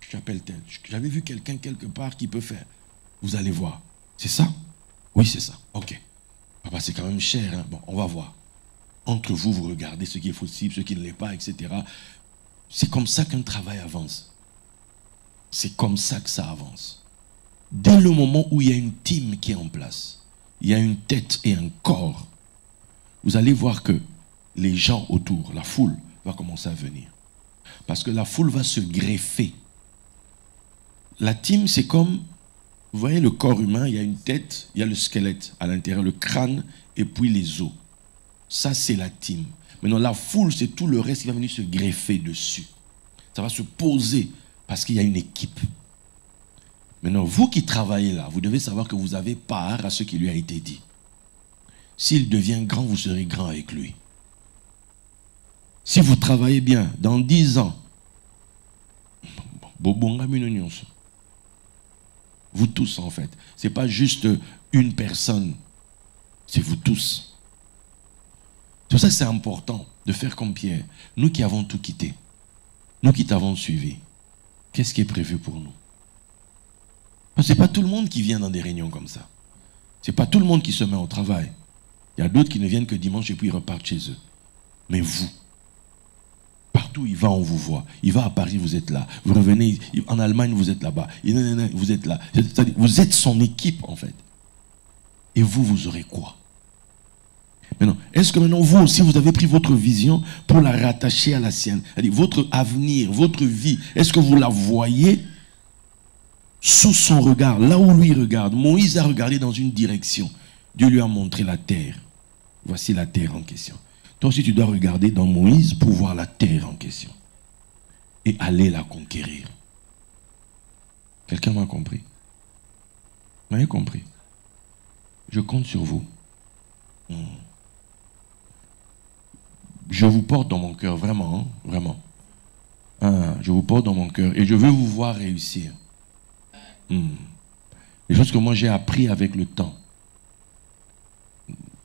Je t'appelle tel. J'avais vu quelqu'un quelque part qui peut faire. Vous allez voir. C'est ça? Oui, c'est ça. Ok. Papa, c'est quand même cher. Hein? Bon, on va voir. Entre vous, vous regardez ce qui est possible, ce qui ne l'est pas, etc. C'est comme ça qu'un travail avance. C'est comme ça que ça avance. Dès le moment où il y a une team qui est en place, il y a une tête et un corps, vous allez voir que les gens autour, la foule, va commencer à venir. Parce que la foule va se greffer. La team, c'est comme, vous voyez le corps humain, il y a une tête, il y a le squelette à l'intérieur, le crâne et puis les os. Ça, c'est la team. Maintenant, la foule, c'est tout le reste qui va venir se greffer dessus. Ça va se poser parce qu'il y a une équipe. Maintenant, vous qui travaillez là, vous devez savoir que vous avez part à ce qui lui a été dit. S'il devient grand, vous serez grand avec lui. Si vous travaillez bien, dans 10 ans, vous tous en fait. Ce n'est pas juste une personne, c'est vous tous. C'est pour ça que c'est important de faire comme Pierre. Nous qui avons tout quitté, nous qui t'avons suivi, qu'est-ce qui est prévu pour nous? Ce n'est pas tout le monde qui vient dans des réunions comme ça. Ce n'est pas tout le monde qui se met au travail. Il y a d'autres qui ne viennent que dimanche et puis ils repartent chez eux. Mais vous, partout où il va, on vous voit. Il va à Paris, vous êtes là. Vous revenez en Allemagne, vous êtes là-bas. Vous êtes là. Vous êtes son équipe, en fait. Et vous, vous aurez quoi? Maintenant, est-ce que maintenant, vous aussi, vous avez pris votre vision pour la rattacher à la sienne? C'est-à-dire, votre avenir, votre vie, est-ce que vous la voyez sous son regard, là où lui regarde? Moïse a regardé dans une direction. Dieu lui a montré la terre. Voici la terre en question. Toi aussi, tu dois regarder dans Moïse pour voir la terre en question. Et aller la conquérir. Quelqu'un m'a compris? Vous m'avez compris? Je compte sur vous. Je vous porte dans mon cœur, vraiment, hein, vraiment. Je vous porte dans mon cœur et je veux vous voir réussir. Les choses que moi j'ai appris avec le temps.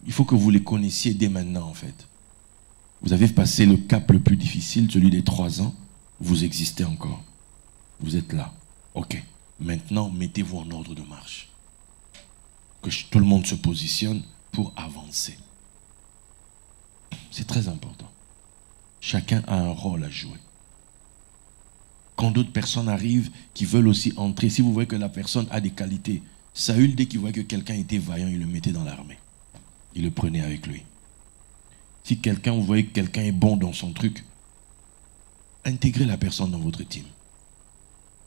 Il faut que vous les connaissiez dès maintenant, en fait. Vous avez passé le cap le plus difficile, celui des 3 ans. Vous existez encore. Vous êtes là. Ok. Maintenant, mettez-vous en ordre de marche. Que tout le monde se positionne pour avancer. C'est très important. Chacun a un rôle à jouer. Quand d'autres personnes arrivent qui veulent aussi entrer, si vous voyez que la personne a des qualités, Saül, dès qu'il voyait que quelqu'un était vaillant, il le mettait dans l'armée. Il le prenait avec lui. Si quelqu'un, vous voyez que quelqu'un est bon dans son truc, intégrez la personne dans votre team.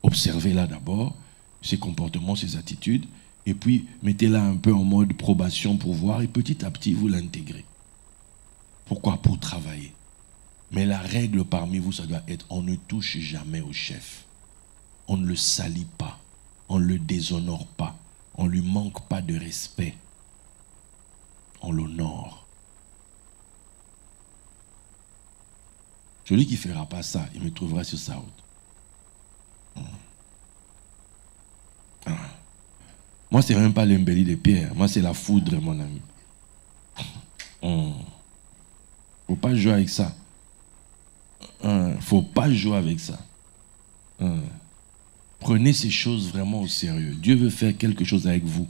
Observez-la d'abord, ses comportements, ses attitudes, et puis mettez-la un peu en mode probation pour voir, et petit à petit, vous l'intégrez. Pourquoi? Pour travailler. Mais la règle parmi vous, ça doit être, on ne touche jamais au chef. On ne le salit pas. On ne le déshonore pas. On ne lui manque pas de respect. On l'honore. Celui qui ne fera pas ça, il me trouvera sur sa route. Moi, ce n'est même pas l'embellie de pierre. Moi, c'est la foudre, mon ami. Il ne faut pas jouer avec ça. Il ne faut pas jouer avec ça. Prenez ces choses vraiment au sérieux. Dieu veut faire quelque chose avec vous.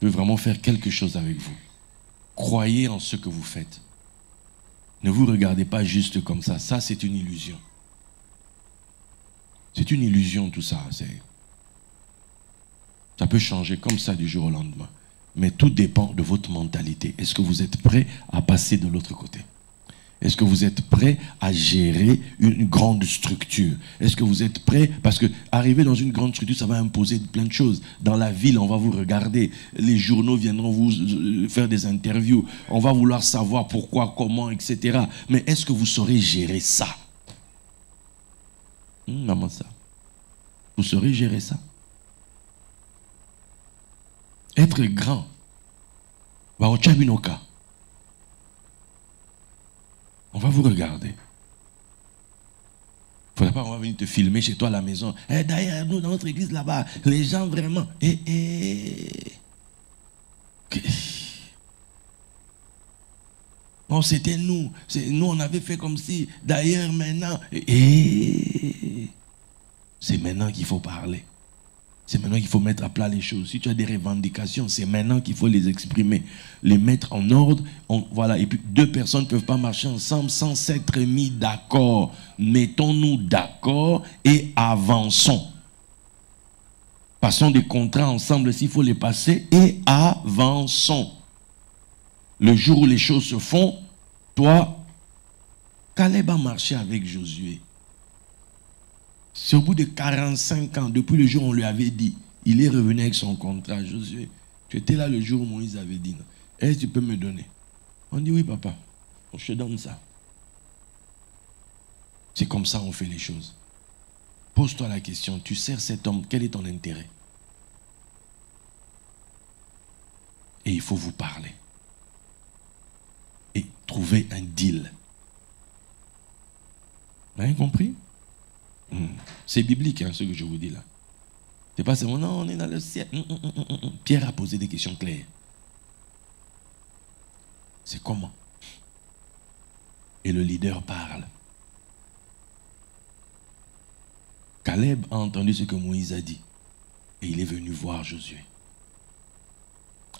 Il veut vraiment faire quelque chose avec vous. Croyez en ce que vous faites. Ne vous regardez pas juste comme ça. Ça, c'est une illusion. C'est une illusion tout ça. Ça peut changer comme ça du jour au lendemain. Mais tout dépend de votre mentalité. Est-ce que vous êtes prêt à passer de l'autre côté? Est-ce que vous êtes prêt à gérer une grande structure? Est-ce que vous êtes prêt? Parce que arriver dans une grande structure, ça va imposer plein de choses. Dans la ville, on va vous regarder. Les journaux viendront vous faire des interviews. On va vouloir savoir pourquoi, comment, etc. Mais est-ce que vous saurez gérer ça? Maman, ça. Vous saurez gérer ça? Être grand. On va vous regarder. Il ne faudrait pas qu'on va venir te filmer chez toi à la maison. D'ailleurs, nous, dans notre église là-bas, les gens vraiment... Non, c'était nous. Nous, on avait fait comme si. D'ailleurs, maintenant... C'est maintenant qu'il faut parler. C'est maintenant qu'il faut mettre à plat les choses. Si tu as des revendications, c'est maintenant qu'il faut les exprimer, les mettre en ordre. Voilà. Et puis, deux personnes ne peuvent pas marcher ensemble sans s'être mis d'accord. Mettons-nous d'accord et avançons. Passons des contrats ensemble s'il faut les passer et avançons. Le jour où les choses se font, toi, Caleb a marché avec Josué. C'est au bout de 45 ans, depuis le jour où on lui avait dit, il est revenu avec son contrat. Josué, tu étais là le jour où Moïse avait dit, est-ce que tu peux me donner? On dit oui, papa, je te donne ça. C'est comme ça qu'on fait les choses. Pose-toi la question, tu sers cet homme, quel est ton intérêt? Et il faut vous parler. Et trouver un deal. Vous avez compris? C'est biblique, hein, ce que je vous dis là. C'est pas seulement, non, on est dans le ciel. Pierre a posé des questions claires. C'est comment? Et le leader parle. Caleb a entendu ce que Moïse a dit. Et il est venu voir Josué.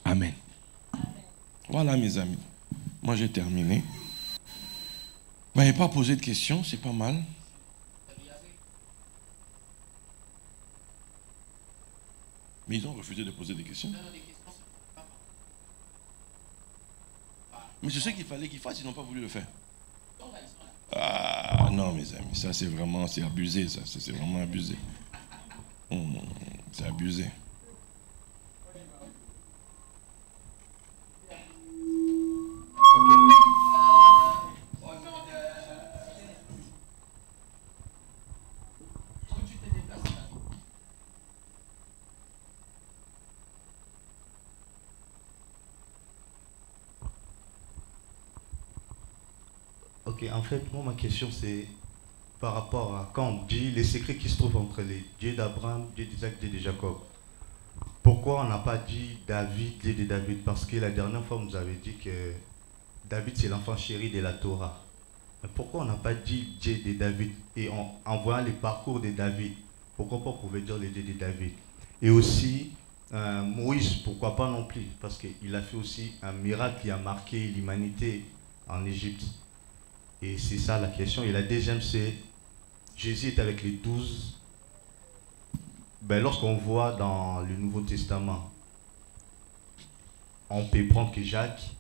Amen. Voilà, mes amis. Moi, j'ai terminé. Vous n'avez pas posé de questions, c'est pas mal. Mais ils ont refusé de poser des questions. Mais c'est ce qu'il fallait qu'ils fassent, ils n'ont pas voulu le faire. Ah non, mes amis, ça c'est vraiment, c'est abusé, ça, c'est vraiment abusé. C'est abusé. Ok, en fait, moi, ma question, c'est par rapport à quand on dit les secrets qui se trouvent entre les dieux d'Abraham, Dieu d'Isaac, Dieu de Jacob. Pourquoi on n'a pas dit David, Dieu de David? Parce que la dernière fois, vous avez dit que David, c'est l'enfant chéri de la Torah. Mais pourquoi on n'a pas dit Dieu de David? Et en voyant les parcours de David, pourquoi pas on pouvait dire les dieux de David? Et aussi, Moïse, pourquoi pas non plus? Parce qu'il a fait aussi un miracle qui a marqué l'humanité en Égypte. Et c'est ça la question. Et la deuxième, c'est Jésus est avec les 12. Ben, lorsqu'on voit dans le Nouveau Testament, on peut prendre que Jacques,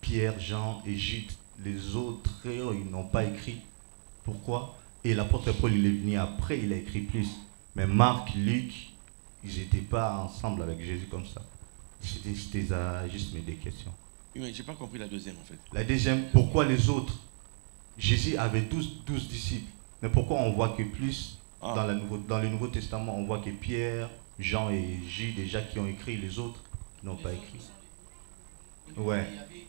Pierre, Jean et Jude, les autres, ils n'ont pas écrit. Pourquoi? Et l'apôtre Paul, il est venu après, il a écrit plus. Mais Marc, Luc, ils n'étaient pas ensemble avec Jésus comme ça. C'était juste mes deux questions. Oui, mais je n'ai pas compris la deuxième en fait. La deuxième, pourquoi les autres? Jésus avait 12 disciples. Mais pourquoi on voit que plus dans le Nouveau Testament, on voit que Pierre, Jean et Jude déjà qui ont écrit, les autres n'ont pas écrit. Ouais.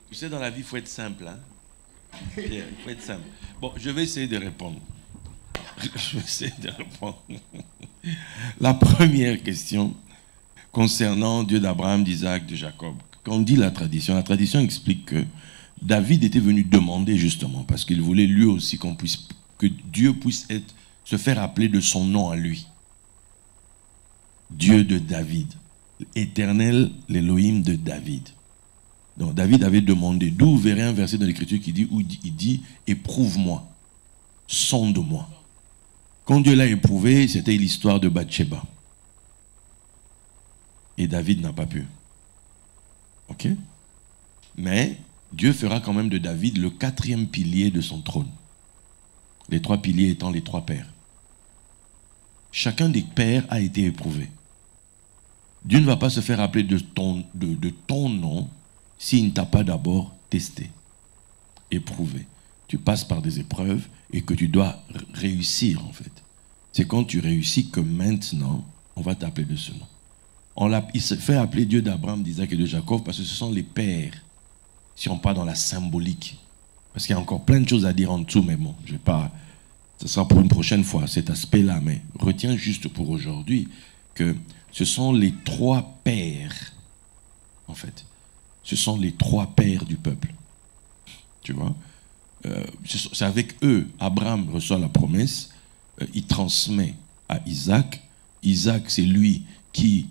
Tu sais, dans la vie, il faut être simple. Hein? Pierre, il faut être simple. Bon, je vais essayer de répondre. La première question concernant Dieu d'Abraham, d'Isaac, de Jacob. Quand on dit la tradition explique que David était venu demander justement, parce qu'il voulait lui aussi que Dieu puisse se faire appeler de son nom à lui. Dieu de David, éternel, l'Élohim de David. Donc David avait demandé, d'où vous verrez un verset dans l'Écriture où il dit, éprouve-moi, sonde-moi. Quand Dieu l'a éprouvé, c'était l'histoire de Bathsheba. Et David n'a pas pu. Ok? Mais Dieu fera quand même de David le 4e pilier de son trône. Les 3 piliers étant les 3 pères. Chacun des pères a été éprouvé. Dieu ne va pas se faire appeler de ton nom s'il ne t'a pas d'abord testé, éprouvé. Tu passes par des épreuves et que tu dois réussir en fait. C'est quand tu réussis que maintenant, on va t'appeler de ce nom. Il se fait appeler Dieu d'Abraham, d'Isaac et de Jacob parce que ce sont les pères, si on part dans la symbolique. Parce qu'il y a encore plein de choses à dire en dessous, mais bon, je vais pas... Ce sera pour une prochaine fois, cet aspect-là, mais retiens juste pour aujourd'hui que ce sont les 3 pères, en fait. Ce sont les 3 pères du peuple. Tu vois? C'est avec eux, Abraham reçoit la promesse, il transmet à Isaac. Isaac, c'est lui qui,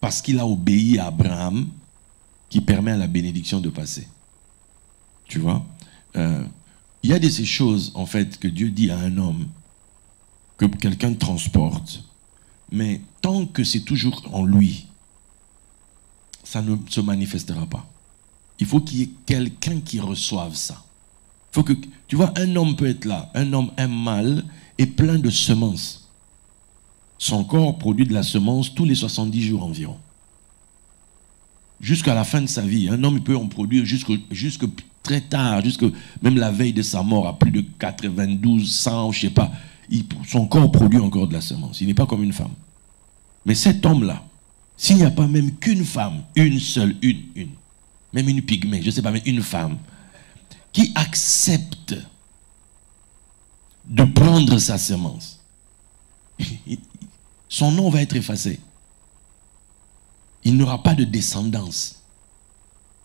parce qu'il a obéi à Abraham, qui permet à la bénédiction de passer. Tu vois? Il y a de ces choses, en fait, que Dieu dit à un homme, que quelqu'un transporte, mais tant que c'est toujours en lui, ça ne se manifestera pas. Il faut qu'il y ait quelqu'un qui reçoive ça. Faut que, tu vois, un homme peut être là, un homme, un mâle, est plein de semences. Son corps produit de la semence tous les 70 jours environ. Jusqu'à la fin de sa vie, un homme peut en produire jusque très tard, jusque même la veille de sa mort, à plus de 92, 100, je ne sais pas. Son corps produit encore de la semence. Il n'est pas comme une femme. Mais cet homme-là, s'il n'y a pas même qu'une femme, une seule, même une pygmée, je ne sais pas, mais une femme, qui accepte de prendre sa semence, son nom va être effacé. Il n'aura pas de descendance.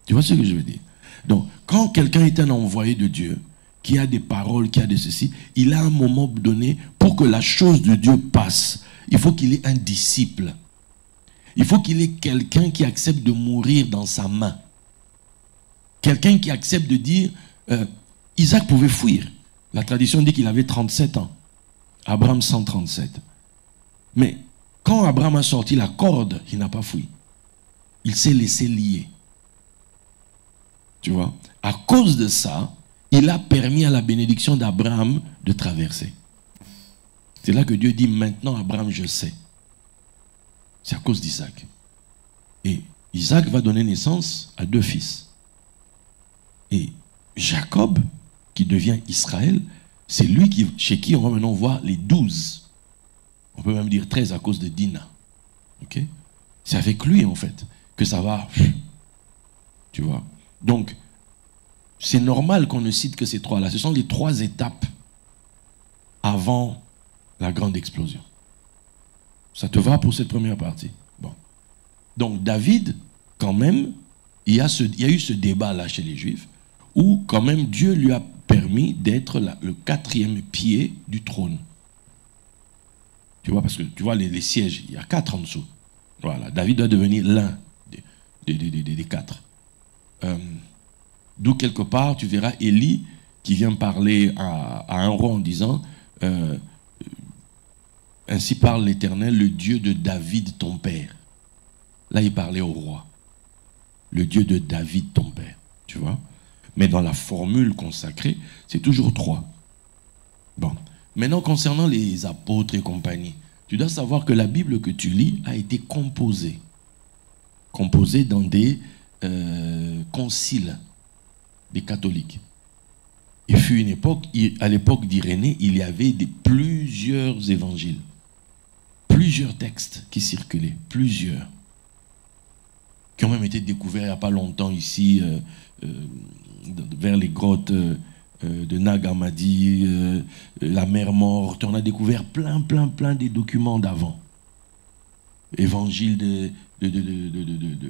Tu vois ce que je veux dire? Donc, quand quelqu'un est un envoyé de Dieu, qui a des paroles, qui a de ceci, il a un moment donné, pour que la chose de Dieu passe, il faut qu'il ait un disciple. Il faut qu'il ait quelqu'un qui accepte de mourir dans sa main. Quelqu'un qui accepte de dire, Isaac pouvait fuir. La tradition dit qu'il avait 37 ans. Abraham 137. Mais quand Abraham a sorti la corde, il n'a pas fui. Il s'est laissé lier. Tu vois? À cause de ça, il a permis à la bénédiction d'Abraham de traverser. C'est là que Dieu dit, maintenant Abraham, je sais. C'est à cause d'Isaac. Et Isaac va donner naissance à 2 fils. Et Jacob, qui devient Israël, c'est lui chez qui on va maintenant voir les 12. On peut même dire 13 à cause de Dina. Okay? C'est avec lui, en fait, que ça va... Tu vois? Donc, c'est normal qu'on ne cite que ces 3-là. Ce sont les 3 étapes avant la grande explosion. Ça te va pour cette première partie? Bon. Donc, David, quand même, il y a eu ce débat-là chez les Juifs, où quand même Dieu lui a permis d'être le 4e pied du trône. Tu vois, parce que tu vois les sièges, il y a 4 en dessous. Voilà, David doit devenir l'un des 4. D'où quelque part, tu verras Élie qui vient parler à un roi en disant ainsi parle l'Éternel, le Dieu de David ton père. Là, il parlait au roi. Le Dieu de David ton père. Tu vois? Mais dans la formule consacrée, c'est toujours 3. Bon. Maintenant, concernant les apôtres et compagnie, tu dois savoir que la Bible que tu lis a été composée. Composée dans des conciles des catholiques. Il fut une époque, à l'époque d'Irénée, il y avait plusieurs évangiles. Plusieurs textes qui circulaient. Plusieurs. Qui ont même été découverts il n'y a pas longtemps ici, vers les grottes de Nag Hammadi, la mer morte. On a découvert plein des documents d'avant. Évangile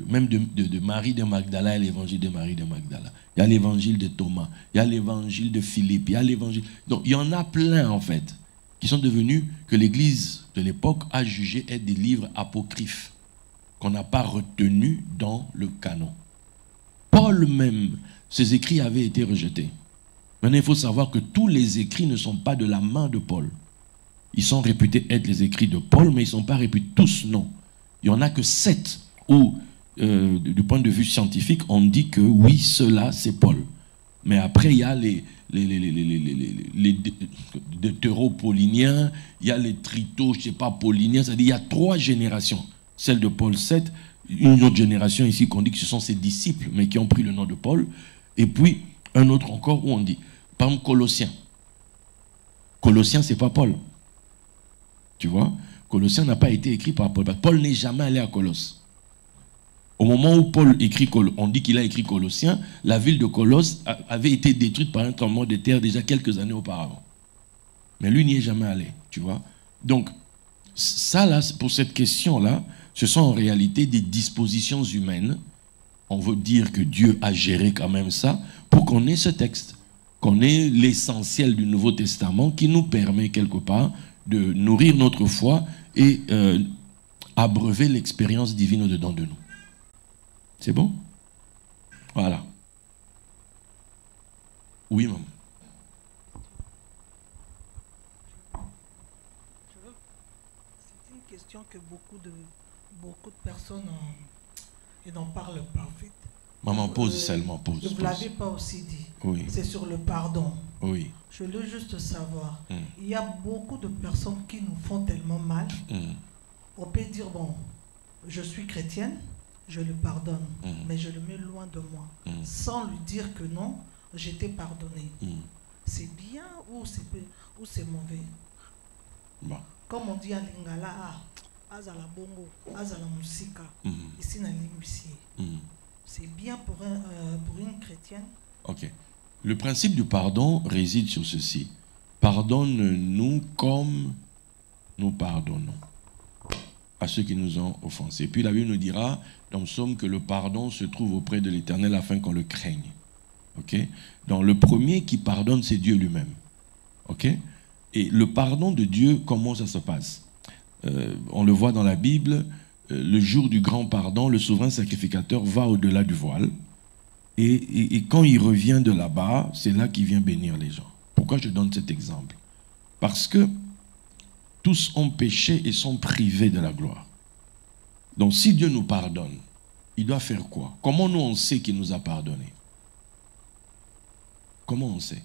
même de Marie de Magdala et l'évangile de Marie de Magdala. Il y a l'évangile de Thomas, il y a l'évangile de Philippe, il y a l'évangile... Donc il y en a plein en fait, qui sont devenus, que l'Église de l'époque a jugé être des livres apocryphes, qu'on n'a pas retenus dans le canon. Paul même, ses écrits avaient été rejetés. Maintenant il faut savoir que tous les écrits ne sont pas de la main de Paul. Ils sont réputés être les écrits de Paul, mais ils ne sont pas réputés tous, non. Il n'y en a que 7 où, du point de vue scientifique, on dit que oui, cela, c'est Paul. Mais après, il y a les deutéropauliniens, il y a les trito, je ne sais pas, pauliniens, c'est-à-dire il y a 3 générations. Celle de Paul 7, une autre génération ici qu'on dit que ce sont ses disciples, mais qui ont pris le nom de Paul, et puis un autre encore où on dit, par exemple, Colossiens. Colossiens, ce n'est pas Paul. Tu vois, Colossiens n'a pas été écrit par Paul. Paul n'est jamais allé à Colosse. Au moment où Paul écrit, on dit qu'il a écrit Colossiens, la ville de Colosse avait été détruite par un tremblement de terre déjà quelques années auparavant. Mais lui n'y est jamais allé, tu vois. Donc, ça là, pour cette question-là, ce sont en réalité des dispositions humaines. On veut dire que Dieu a géré quand même ça pour qu'on ait ce texte, qu'on ait l'essentiel du Nouveau Testament qui nous permet quelque part de nourrir notre foi et abreuver l'expérience divine au-dedans de nous. C'est bon? Voilà. Oui, maman. C'est une question que beaucoup de personnes n'en parlent pas, en fait. Maman, pose seulement, pose. Vous ne l'avez pas aussi dit. Oui. C'est sur le pardon. Oui. Je veux juste savoir. Il y a beaucoup de personnes qui nous font tellement mal. On peut dire, bon, je suis chrétienne, je le pardonne, mais je le mets loin de moi, sans lui dire que non, j'ai été pardonné. C'est bien ou c'est mauvais? Bon. Comme on dit à Lingala, Azala Bongo, Azala Musika, ici dans l'Imbusier. C'est bien pour une chrétienne. Ok. Le principe du pardon réside sur ceci. Pardonne-nous comme nous pardonnons à ceux qui nous ont offensés. Puis la Bible nous dira dans Psaume que le pardon se trouve auprès de l'Éternel afin qu'on le craigne. Ok? Donc le premier qui pardonne, c'est Dieu lui-même. Ok? Et le pardon de Dieu, comment ça se passe? On le voit dans la Bible, le jour du grand pardon, le souverain sacrificateur va au-delà du voile. Et quand il revient de là-bas, c'est là qu'il vient bénir les gens. Pourquoi je donne cet exemple? Parce que tous ont péché et sont privés de la gloire. Donc si Dieu nous pardonne, il doit faire quoi? Comment nous on sait qu'il nous a pardonné? Comment on sait?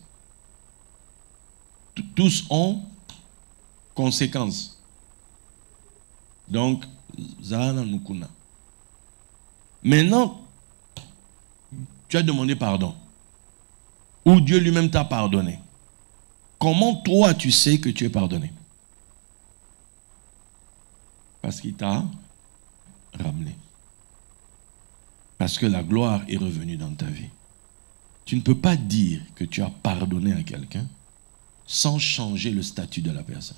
Tous ont conséquences. Donc, Zahana Nukuna. Maintenant, tu as demandé pardon. Ou Dieu lui-même t'a pardonné. Comment toi tu sais que tu es pardonné? Parce qu'il t'a ramené. Parce que la gloire est revenue dans ta vie. Tu ne peux pas dire que tu as pardonné à quelqu'un sans changer le statut de la personne.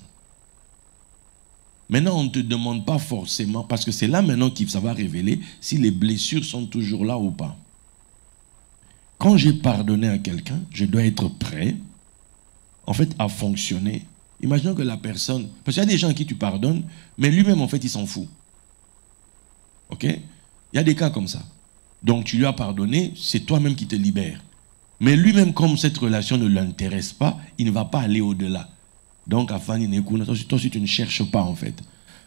Maintenant, on ne te demande pas forcément, parce que c'est là maintenant que ça va révéler si les blessures sont toujours là ou pas. Quand j'ai pardonné à quelqu'un, je dois être prêt, en fait, à fonctionner. Imaginons que la personne... Parce qu'il y a des gens à qui tu pardonnes, mais lui-même, en fait, il s'en fout. Ok? Il y a des cas comme ça. Donc, tu lui as pardonné, c'est toi-même qui te libères. Mais lui-même, comme cette relation ne l'intéresse pas, il ne va pas aller au-delà. Donc, à Fanny Nekuna, toi aussi, tu ne cherches pas, en fait.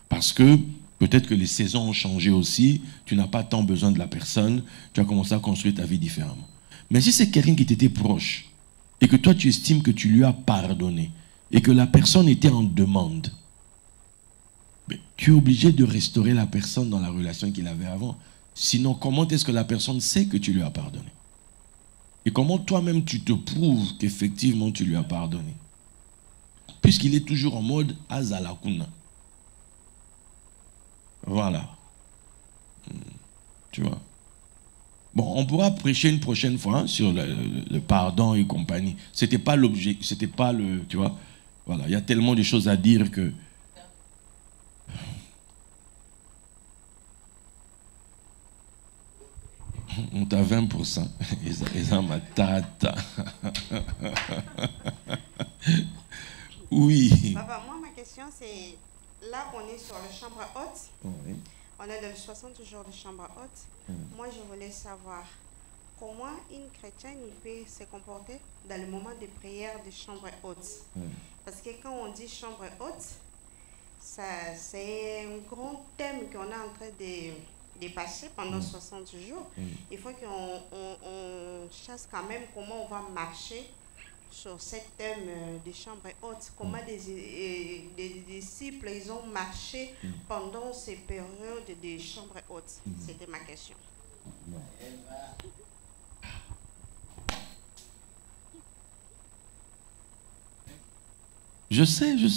Parce que peut-être que les saisons ont changé aussi, tu n'as pas tant besoin de la personne, tu as commencé à construire ta vie différemment. Mais si c'est quelqu'un qui t'était proche, et que toi, tu estimes que tu lui as pardonné, et que la personne était en demande, tu es obligé de restaurer la personne dans la relation qu'il avait avant. Sinon, comment est-ce que la personne sait que tu lui as pardonné? Et comment toi-même tu te prouves qu'effectivement tu lui as pardonné? Puisqu'il est toujours en mode Azalakuna. Voilà. Tu vois. Bon, on pourra prêcher une prochaine fois hein, sur le pardon et compagnie. C'était pas l'objet, c'était pas le... Tu vois. Voilà, il y a tellement de choses à dire que... On t'a 20%. Ils ont ma tata. Oui. Papa, moi, ma question, c'est... Là, on est sur la chambre haute. Oui. On est dans les 60 jours de chambre haute. Moi, je voulais savoir comment une chrétienne peut se comporter dans le moment de prière de chambre haute. Parce que quand on dit chambre haute, c'est un grand thème qu'on est en train de passer pendant 60 jours. Il faut qu'on chasse quand même comment on va marcher sur ce thème des chambres hautes. Comment des disciples ils ont marché pendant ces périodes des chambres hautes. C'était ma question. Je sais. Je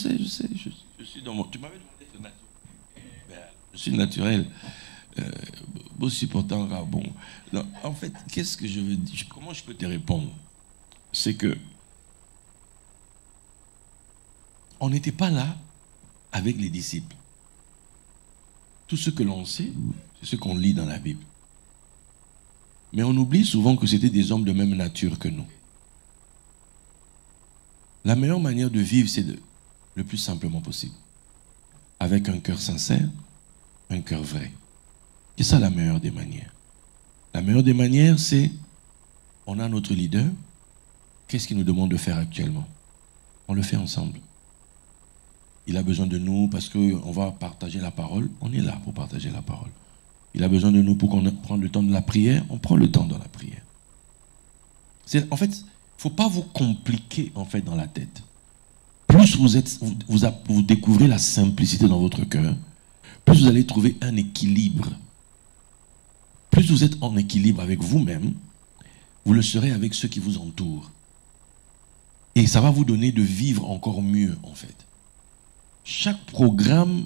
suis dans mon... Tu m'avais demandé de naturel. Je suis naturel. Aussi pourtant, bon. Non, en fait, qu'est-ce que je veux dire? Comment je peux te répondre? C'est que on n'était pas là avec les disciples. Tout ce que l'on sait, c'est ce qu'on lit dans la Bible. Mais on oublie souvent que c'était des hommes de même nature que nous. La meilleure manière de vivre, c'est le plus simplement possible. Avec un cœur sincère, un cœur vrai. C'est ça la meilleure des manières. La meilleure des manières, c'est, on a notre leader, qu'est-ce qu'il nous demande de faire actuellement? On le fait ensemble. Il a besoin de nous parce qu'on va partager la parole, on est là pour partager la parole. Il a besoin de nous pour qu'on prenne le temps de la prière, on prend le temps dans la prière. En fait, il ne faut pas vous compliquer en fait dans la tête. Plus vous découvrez la simplicité dans votre cœur, plus vous allez trouver un équilibre. Plus vous êtes en équilibre avec vous-même, vous le serez avec ceux qui vous entourent. Et ça va vous donner de vivre encore mieux en fait. Chaque programme,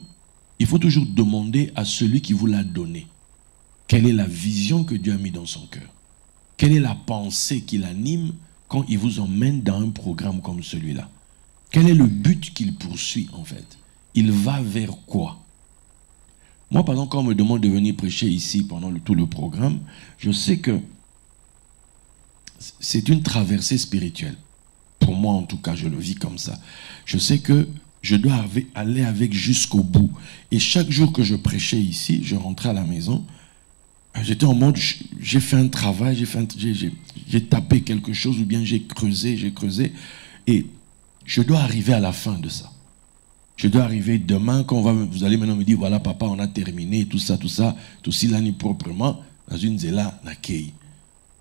il faut toujours demander à celui qui vous l'a donné. Quelle est la vision que Dieu a mis dans son cœur? Quelle est la pensée qui l'anime quand il vous emmène dans un programme comme celui-là? Quel est le but qu'il poursuit en fait? Il va vers quoi? Moi, par exemple, quand on me demande de venir prêcher ici pendant tout le programme, je sais que c'est une traversée spirituelle. Pour moi, en tout cas, je le vis comme ça. Je sais que je dois aller avec jusqu'au bout. Et chaque jour que je prêchais ici, je rentrais à la maison, j'étais en mode, j'ai fait un travail, j'ai tapé quelque chose, ou bien j'ai creusé, et je dois arriver à la fin de ça. Je dois arriver demain, quand vous allez maintenant me dire, voilà papa, on a terminé, tout ça, tout si l'année proprement, dans une zéla, nakei.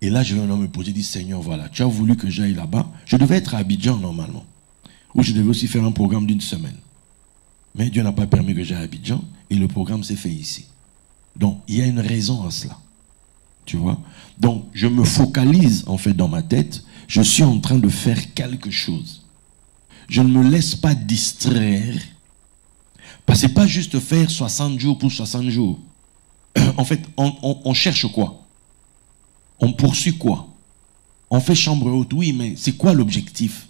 Et là, je vais me poser, dire, Seigneur, voilà, tu as voulu que j'aille là-bas. Je devais être à Abidjan normalement, où je devais aussi faire un programme d'une semaine. Mais Dieu n'a pas permis que j'aille à Abidjan, et le programme s'est fait ici. Donc, il y a une raison à cela. Tu vois? Donc, je me focalise, en fait, dans ma tête. Je suis en train de faire quelque chose. Je ne me laisse pas distraire. Parce que ce n'est pas juste faire 60 jours pour 60 jours. En fait, on cherche quoi? On poursuit quoi? On fait chambre haute, oui, mais c'est quoi l'objectif?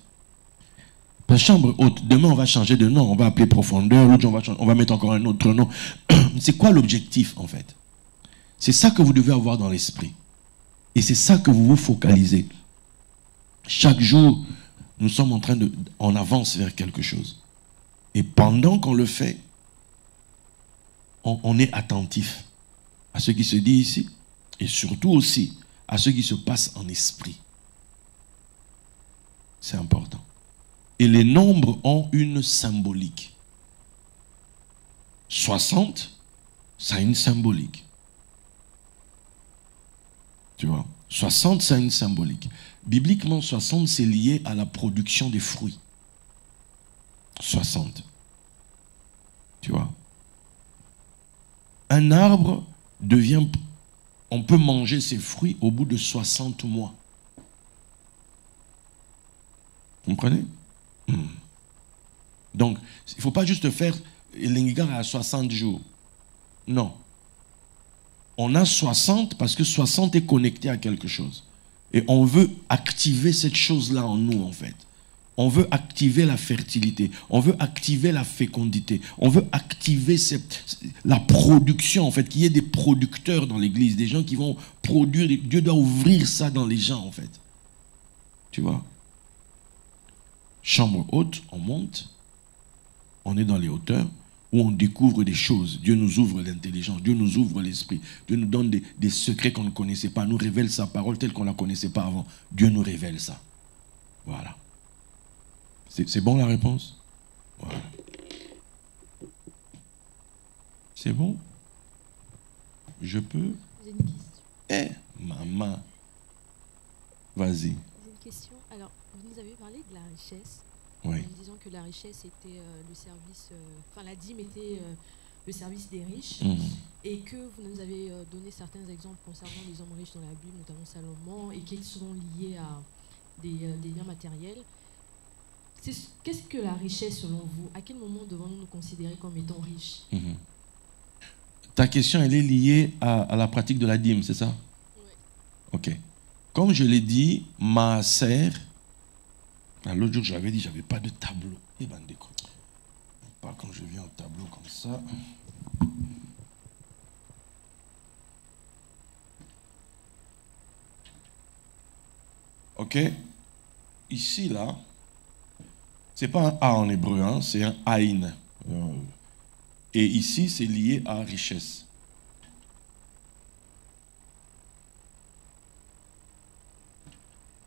Parce que chambre haute, demain on va changer de nom, on va appeler profondeur, l'autre on va mettre encore un autre nom. C'est quoi l'objectif en fait? C'est ça que vous devez avoir dans l'esprit. Et c'est ça que vous vous focalisez. Chaque jour, nous sommes en train on avance vers quelque chose. Et pendant qu'on le fait, on est attentif à ce qui se dit ici et surtout aussi à ce qui se passe en esprit. C'est important. Et les nombres ont une symbolique. 60, ça a une symbolique. Tu vois? 60, ça a une symbolique. Bibliquement, 60, c'est lié à la production des fruits. 60. Tu vois? Un arbre devient... On peut manger ses fruits au bout de 60 mois. Vous comprenez? Donc, il ne faut pas juste faire l'Ingigar à 60 jours. Non. On a 60 parce que 60 est connecté à quelque chose. Et on veut activer cette chose-là en nous, en fait. On veut activer la fertilité. On veut activer la fécondité. On veut activer la production, en fait, qu'il y ait des producteurs dans l'église, des gens qui vont produire. Dieu doit ouvrir ça dans les gens, en fait. Tu vois? Chambre haute, on monte, on est dans les hauteurs, où on découvre des choses. Dieu nous ouvre l'intelligence, Dieu nous ouvre l'esprit, Dieu nous donne des secrets qu'on ne connaissait pas, nous révèle sa parole telle qu'on ne la connaissait pas avant. Dieu nous révèle ça. Voilà. C'est bon la réponse? Voilà. C'est bon? Je peux? J'ai une question. Maman. Vas-y. J'ai une question. Alors, vous nous avez parlé de la richesse. Oui. En disant que la richesse était le service, la dîme était le service des riches. Et que vous nous avez donné certains exemples concernant les hommes riches dans la Bible, notamment Salomon, et qui sont liés à des biens matériels. Qu'est-ce que la richesse selon vous? À quel moment devons-nous nous considérer comme étant riches? Ta question, elle est liée à la pratique de la dîme, c'est ça? Oui. Ok. Comme je l'ai dit, ma sœur, l'autre jour, j'avais dit, j'avais pas de tableau. Eh ben, pas quand je viens au tableau comme ça. Ok. Ici, là, c'est pas un A en hébreu, hein, c'est un Aïn. Et ici, c'est lié à richesse.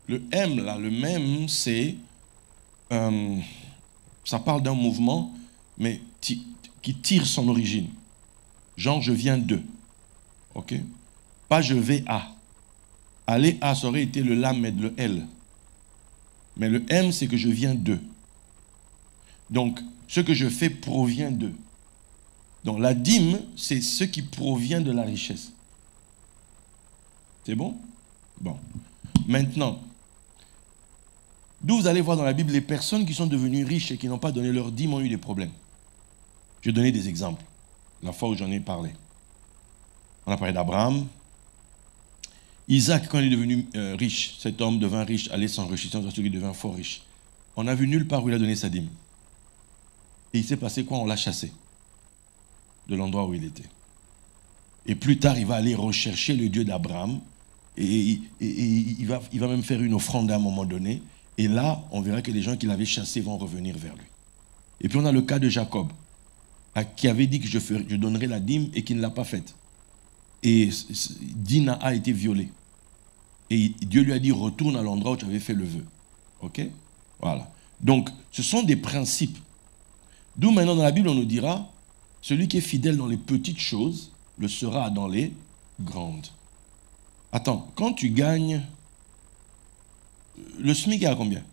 Le M, là, le même, c'est... ça parle d'un mouvement, mais qui tire son origine. Genre, je viens de. Ok? Pas je vais à. Aller à, ça aurait été le lamed, le L. Mais le M, c'est que je viens de. Donc, ce que je fais provient de. Donc, la dîme, c'est ce qui provient de la richesse. C'est bon? Bon. Maintenant, d'où vous allez voir dans la Bible, les personnes qui sont devenues riches et qui n'ont pas donné leur dîme ont eu des problèmes. Je vais donner des exemples. La fois où j'en ai parlé. On a parlé d'Abraham. Isaac, quand il est devenu riche, cet homme devint riche, allait s'enrichissant, il devint fort riche. On n'a vu nulle part où il a donné sa dîme. Et il s'est passé quoi? On l'a chassé de l'endroit où il était. Et plus tard, il va aller rechercher le Dieu d'Abraham. Et il va même faire une offrande à un moment donné. Et là, on verra que les gens qu'il avait chassés vont revenir vers lui. Et puis on a le cas de Jacob, qui avait dit que je donnerais la dîme et qui ne l'a pas faite. Et Dina a été violée. Et Dieu lui a dit, retourne à l'endroit où tu avais fait le vœu. Ok? Voilà. Donc, ce sont des principes. D'où maintenant dans la Bible, on nous dira, celui qui est fidèle dans les petites choses, le sera dans les grandes. Attends, quand tu gagnes, le SMIC est à combien?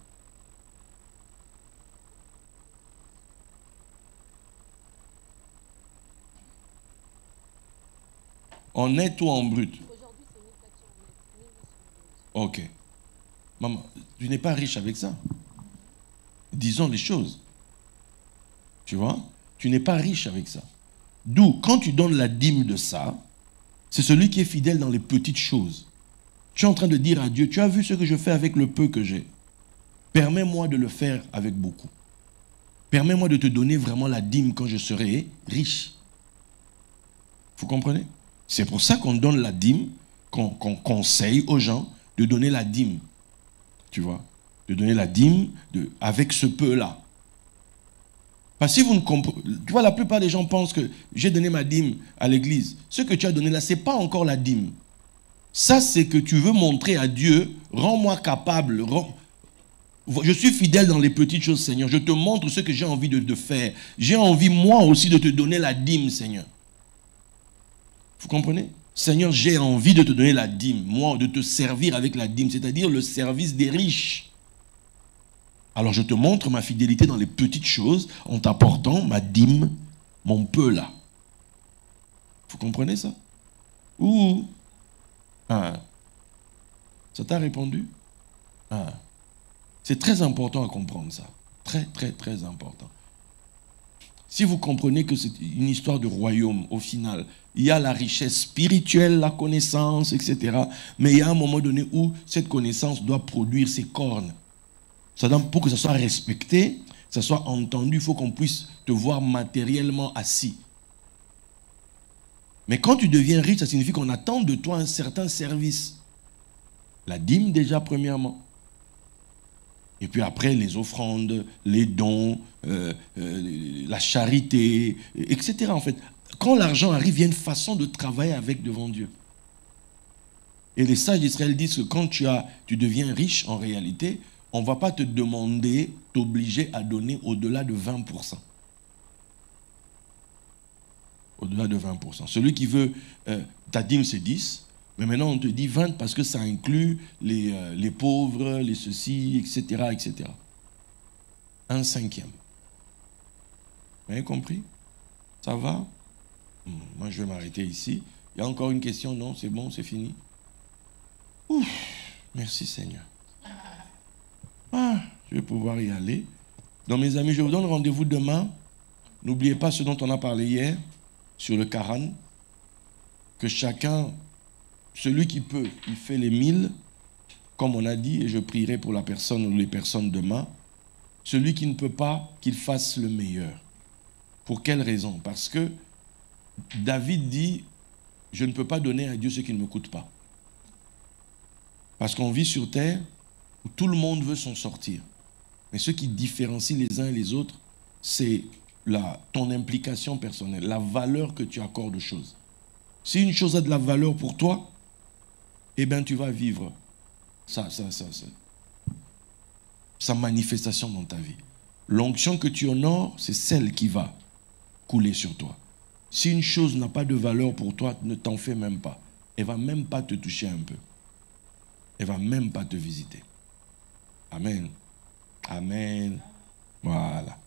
En net ou en brut? Aujourd'hui, c'est 1400 net. Ok. Maman, tu n'es pas riche avec ça. Disons les choses. Tu vois? Tu n'es pas riche avec ça. D'où, quand tu donnes la dîme de ça, c'est celui qui est fidèle dans les petites choses. Tu es en train de dire à Dieu, tu as vu ce que je fais avec le peu que j'ai. Permets-moi de le faire avec beaucoup. Permets-moi de te donner vraiment la dîme quand je serai riche. Vous comprenez? C'est pour ça qu'on donne la dîme, qu'on conseille aux gens de donner la dîme. Tu vois? De donner la dîme avec ce peu-là. Parce que si vous ne comprenez... Tu vois, la plupart des gens pensent que j'ai donné ma dîme à l'église. Ce que tu as donné là, ce n'est pas encore la dîme. Ça, c'est que tu veux montrer à Dieu, rends-moi capable, je suis fidèle dans les petites choses, Seigneur. Je te montre ce que j'ai envie de faire. J'ai envie, moi aussi, de te donner la dîme, Seigneur. Vous comprenez? Seigneur, j'ai envie de te donner la dîme, moi, de te servir avec la dîme, c'est-à-dire le service des riches. Alors je te montre ma fidélité dans les petites choses en t'apportant ma dîme, mon peu là. Vous comprenez ça? Ouh. Ça t'a répondu? C'est très important à comprendre ça. Très, très, très important. Si vous comprenez que c'est une histoire de royaume, au final, il y a la richesse spirituelle, la connaissance, etc. Mais il y a un moment donné où cette connaissance doit produire ses cornes. Pour que ça soit respecté, que ça soit entendu, il faut qu'on puisse te voir matériellement assis. Mais quand tu deviens riche, ça signifie qu'on attend de toi un certain service. La dîme déjà, premièrement. Et puis après, les offrandes, les dons, la charité, etc. En fait, quand l'argent arrive, il y a une façon de travailler avec devant Dieu. Et les sages d'Israël disent que quand tu deviens riche, en réalité, on ne va pas te demander, t'obliger à donner au-delà de 20%. au-delà de 20%. Celui qui veut, ta dîme c'est 10, mais maintenant on te dit 20 parce que ça inclut les pauvres, les ceci, etc., etc. 1/5. Vous avez compris? Ça va? Moi je vais m'arrêter ici. Il y a encore une question? Non, c'est bon, c'est fini. Ouf, merci Seigneur. Je vais pouvoir y aller. Donc mes amis, je vous donne rendez-vous demain. N'oubliez pas ce dont on a parlé hier sur le Quran. Que chacun, celui qui peut, il fait les 1000, comme on a dit, et je prierai pour la personne ou les personnes demain. Celui qui ne peut pas, qu'il fasse le meilleur. Pour quelle raison? Parce que David dit, je ne peux pas donner à Dieu ce qui ne me coûte pas. Parce qu'on vit sur terre où tout le monde veut s'en sortir. Mais ce qui différencie les uns et les autres, c'est ton implication personnelle, la valeur que tu accordes aux choses. Si une chose a de la valeur pour toi, eh bien tu vas vivre sa manifestation dans ta vie. L'onction que tu honores, c'est celle qui va couler sur toi. Si une chose n'a pas de valeur pour toi, ne t'en fais même pas. Elle ne va même pas te toucher un peu. Elle ne va même pas te visiter. Amen. Amen. Voilà.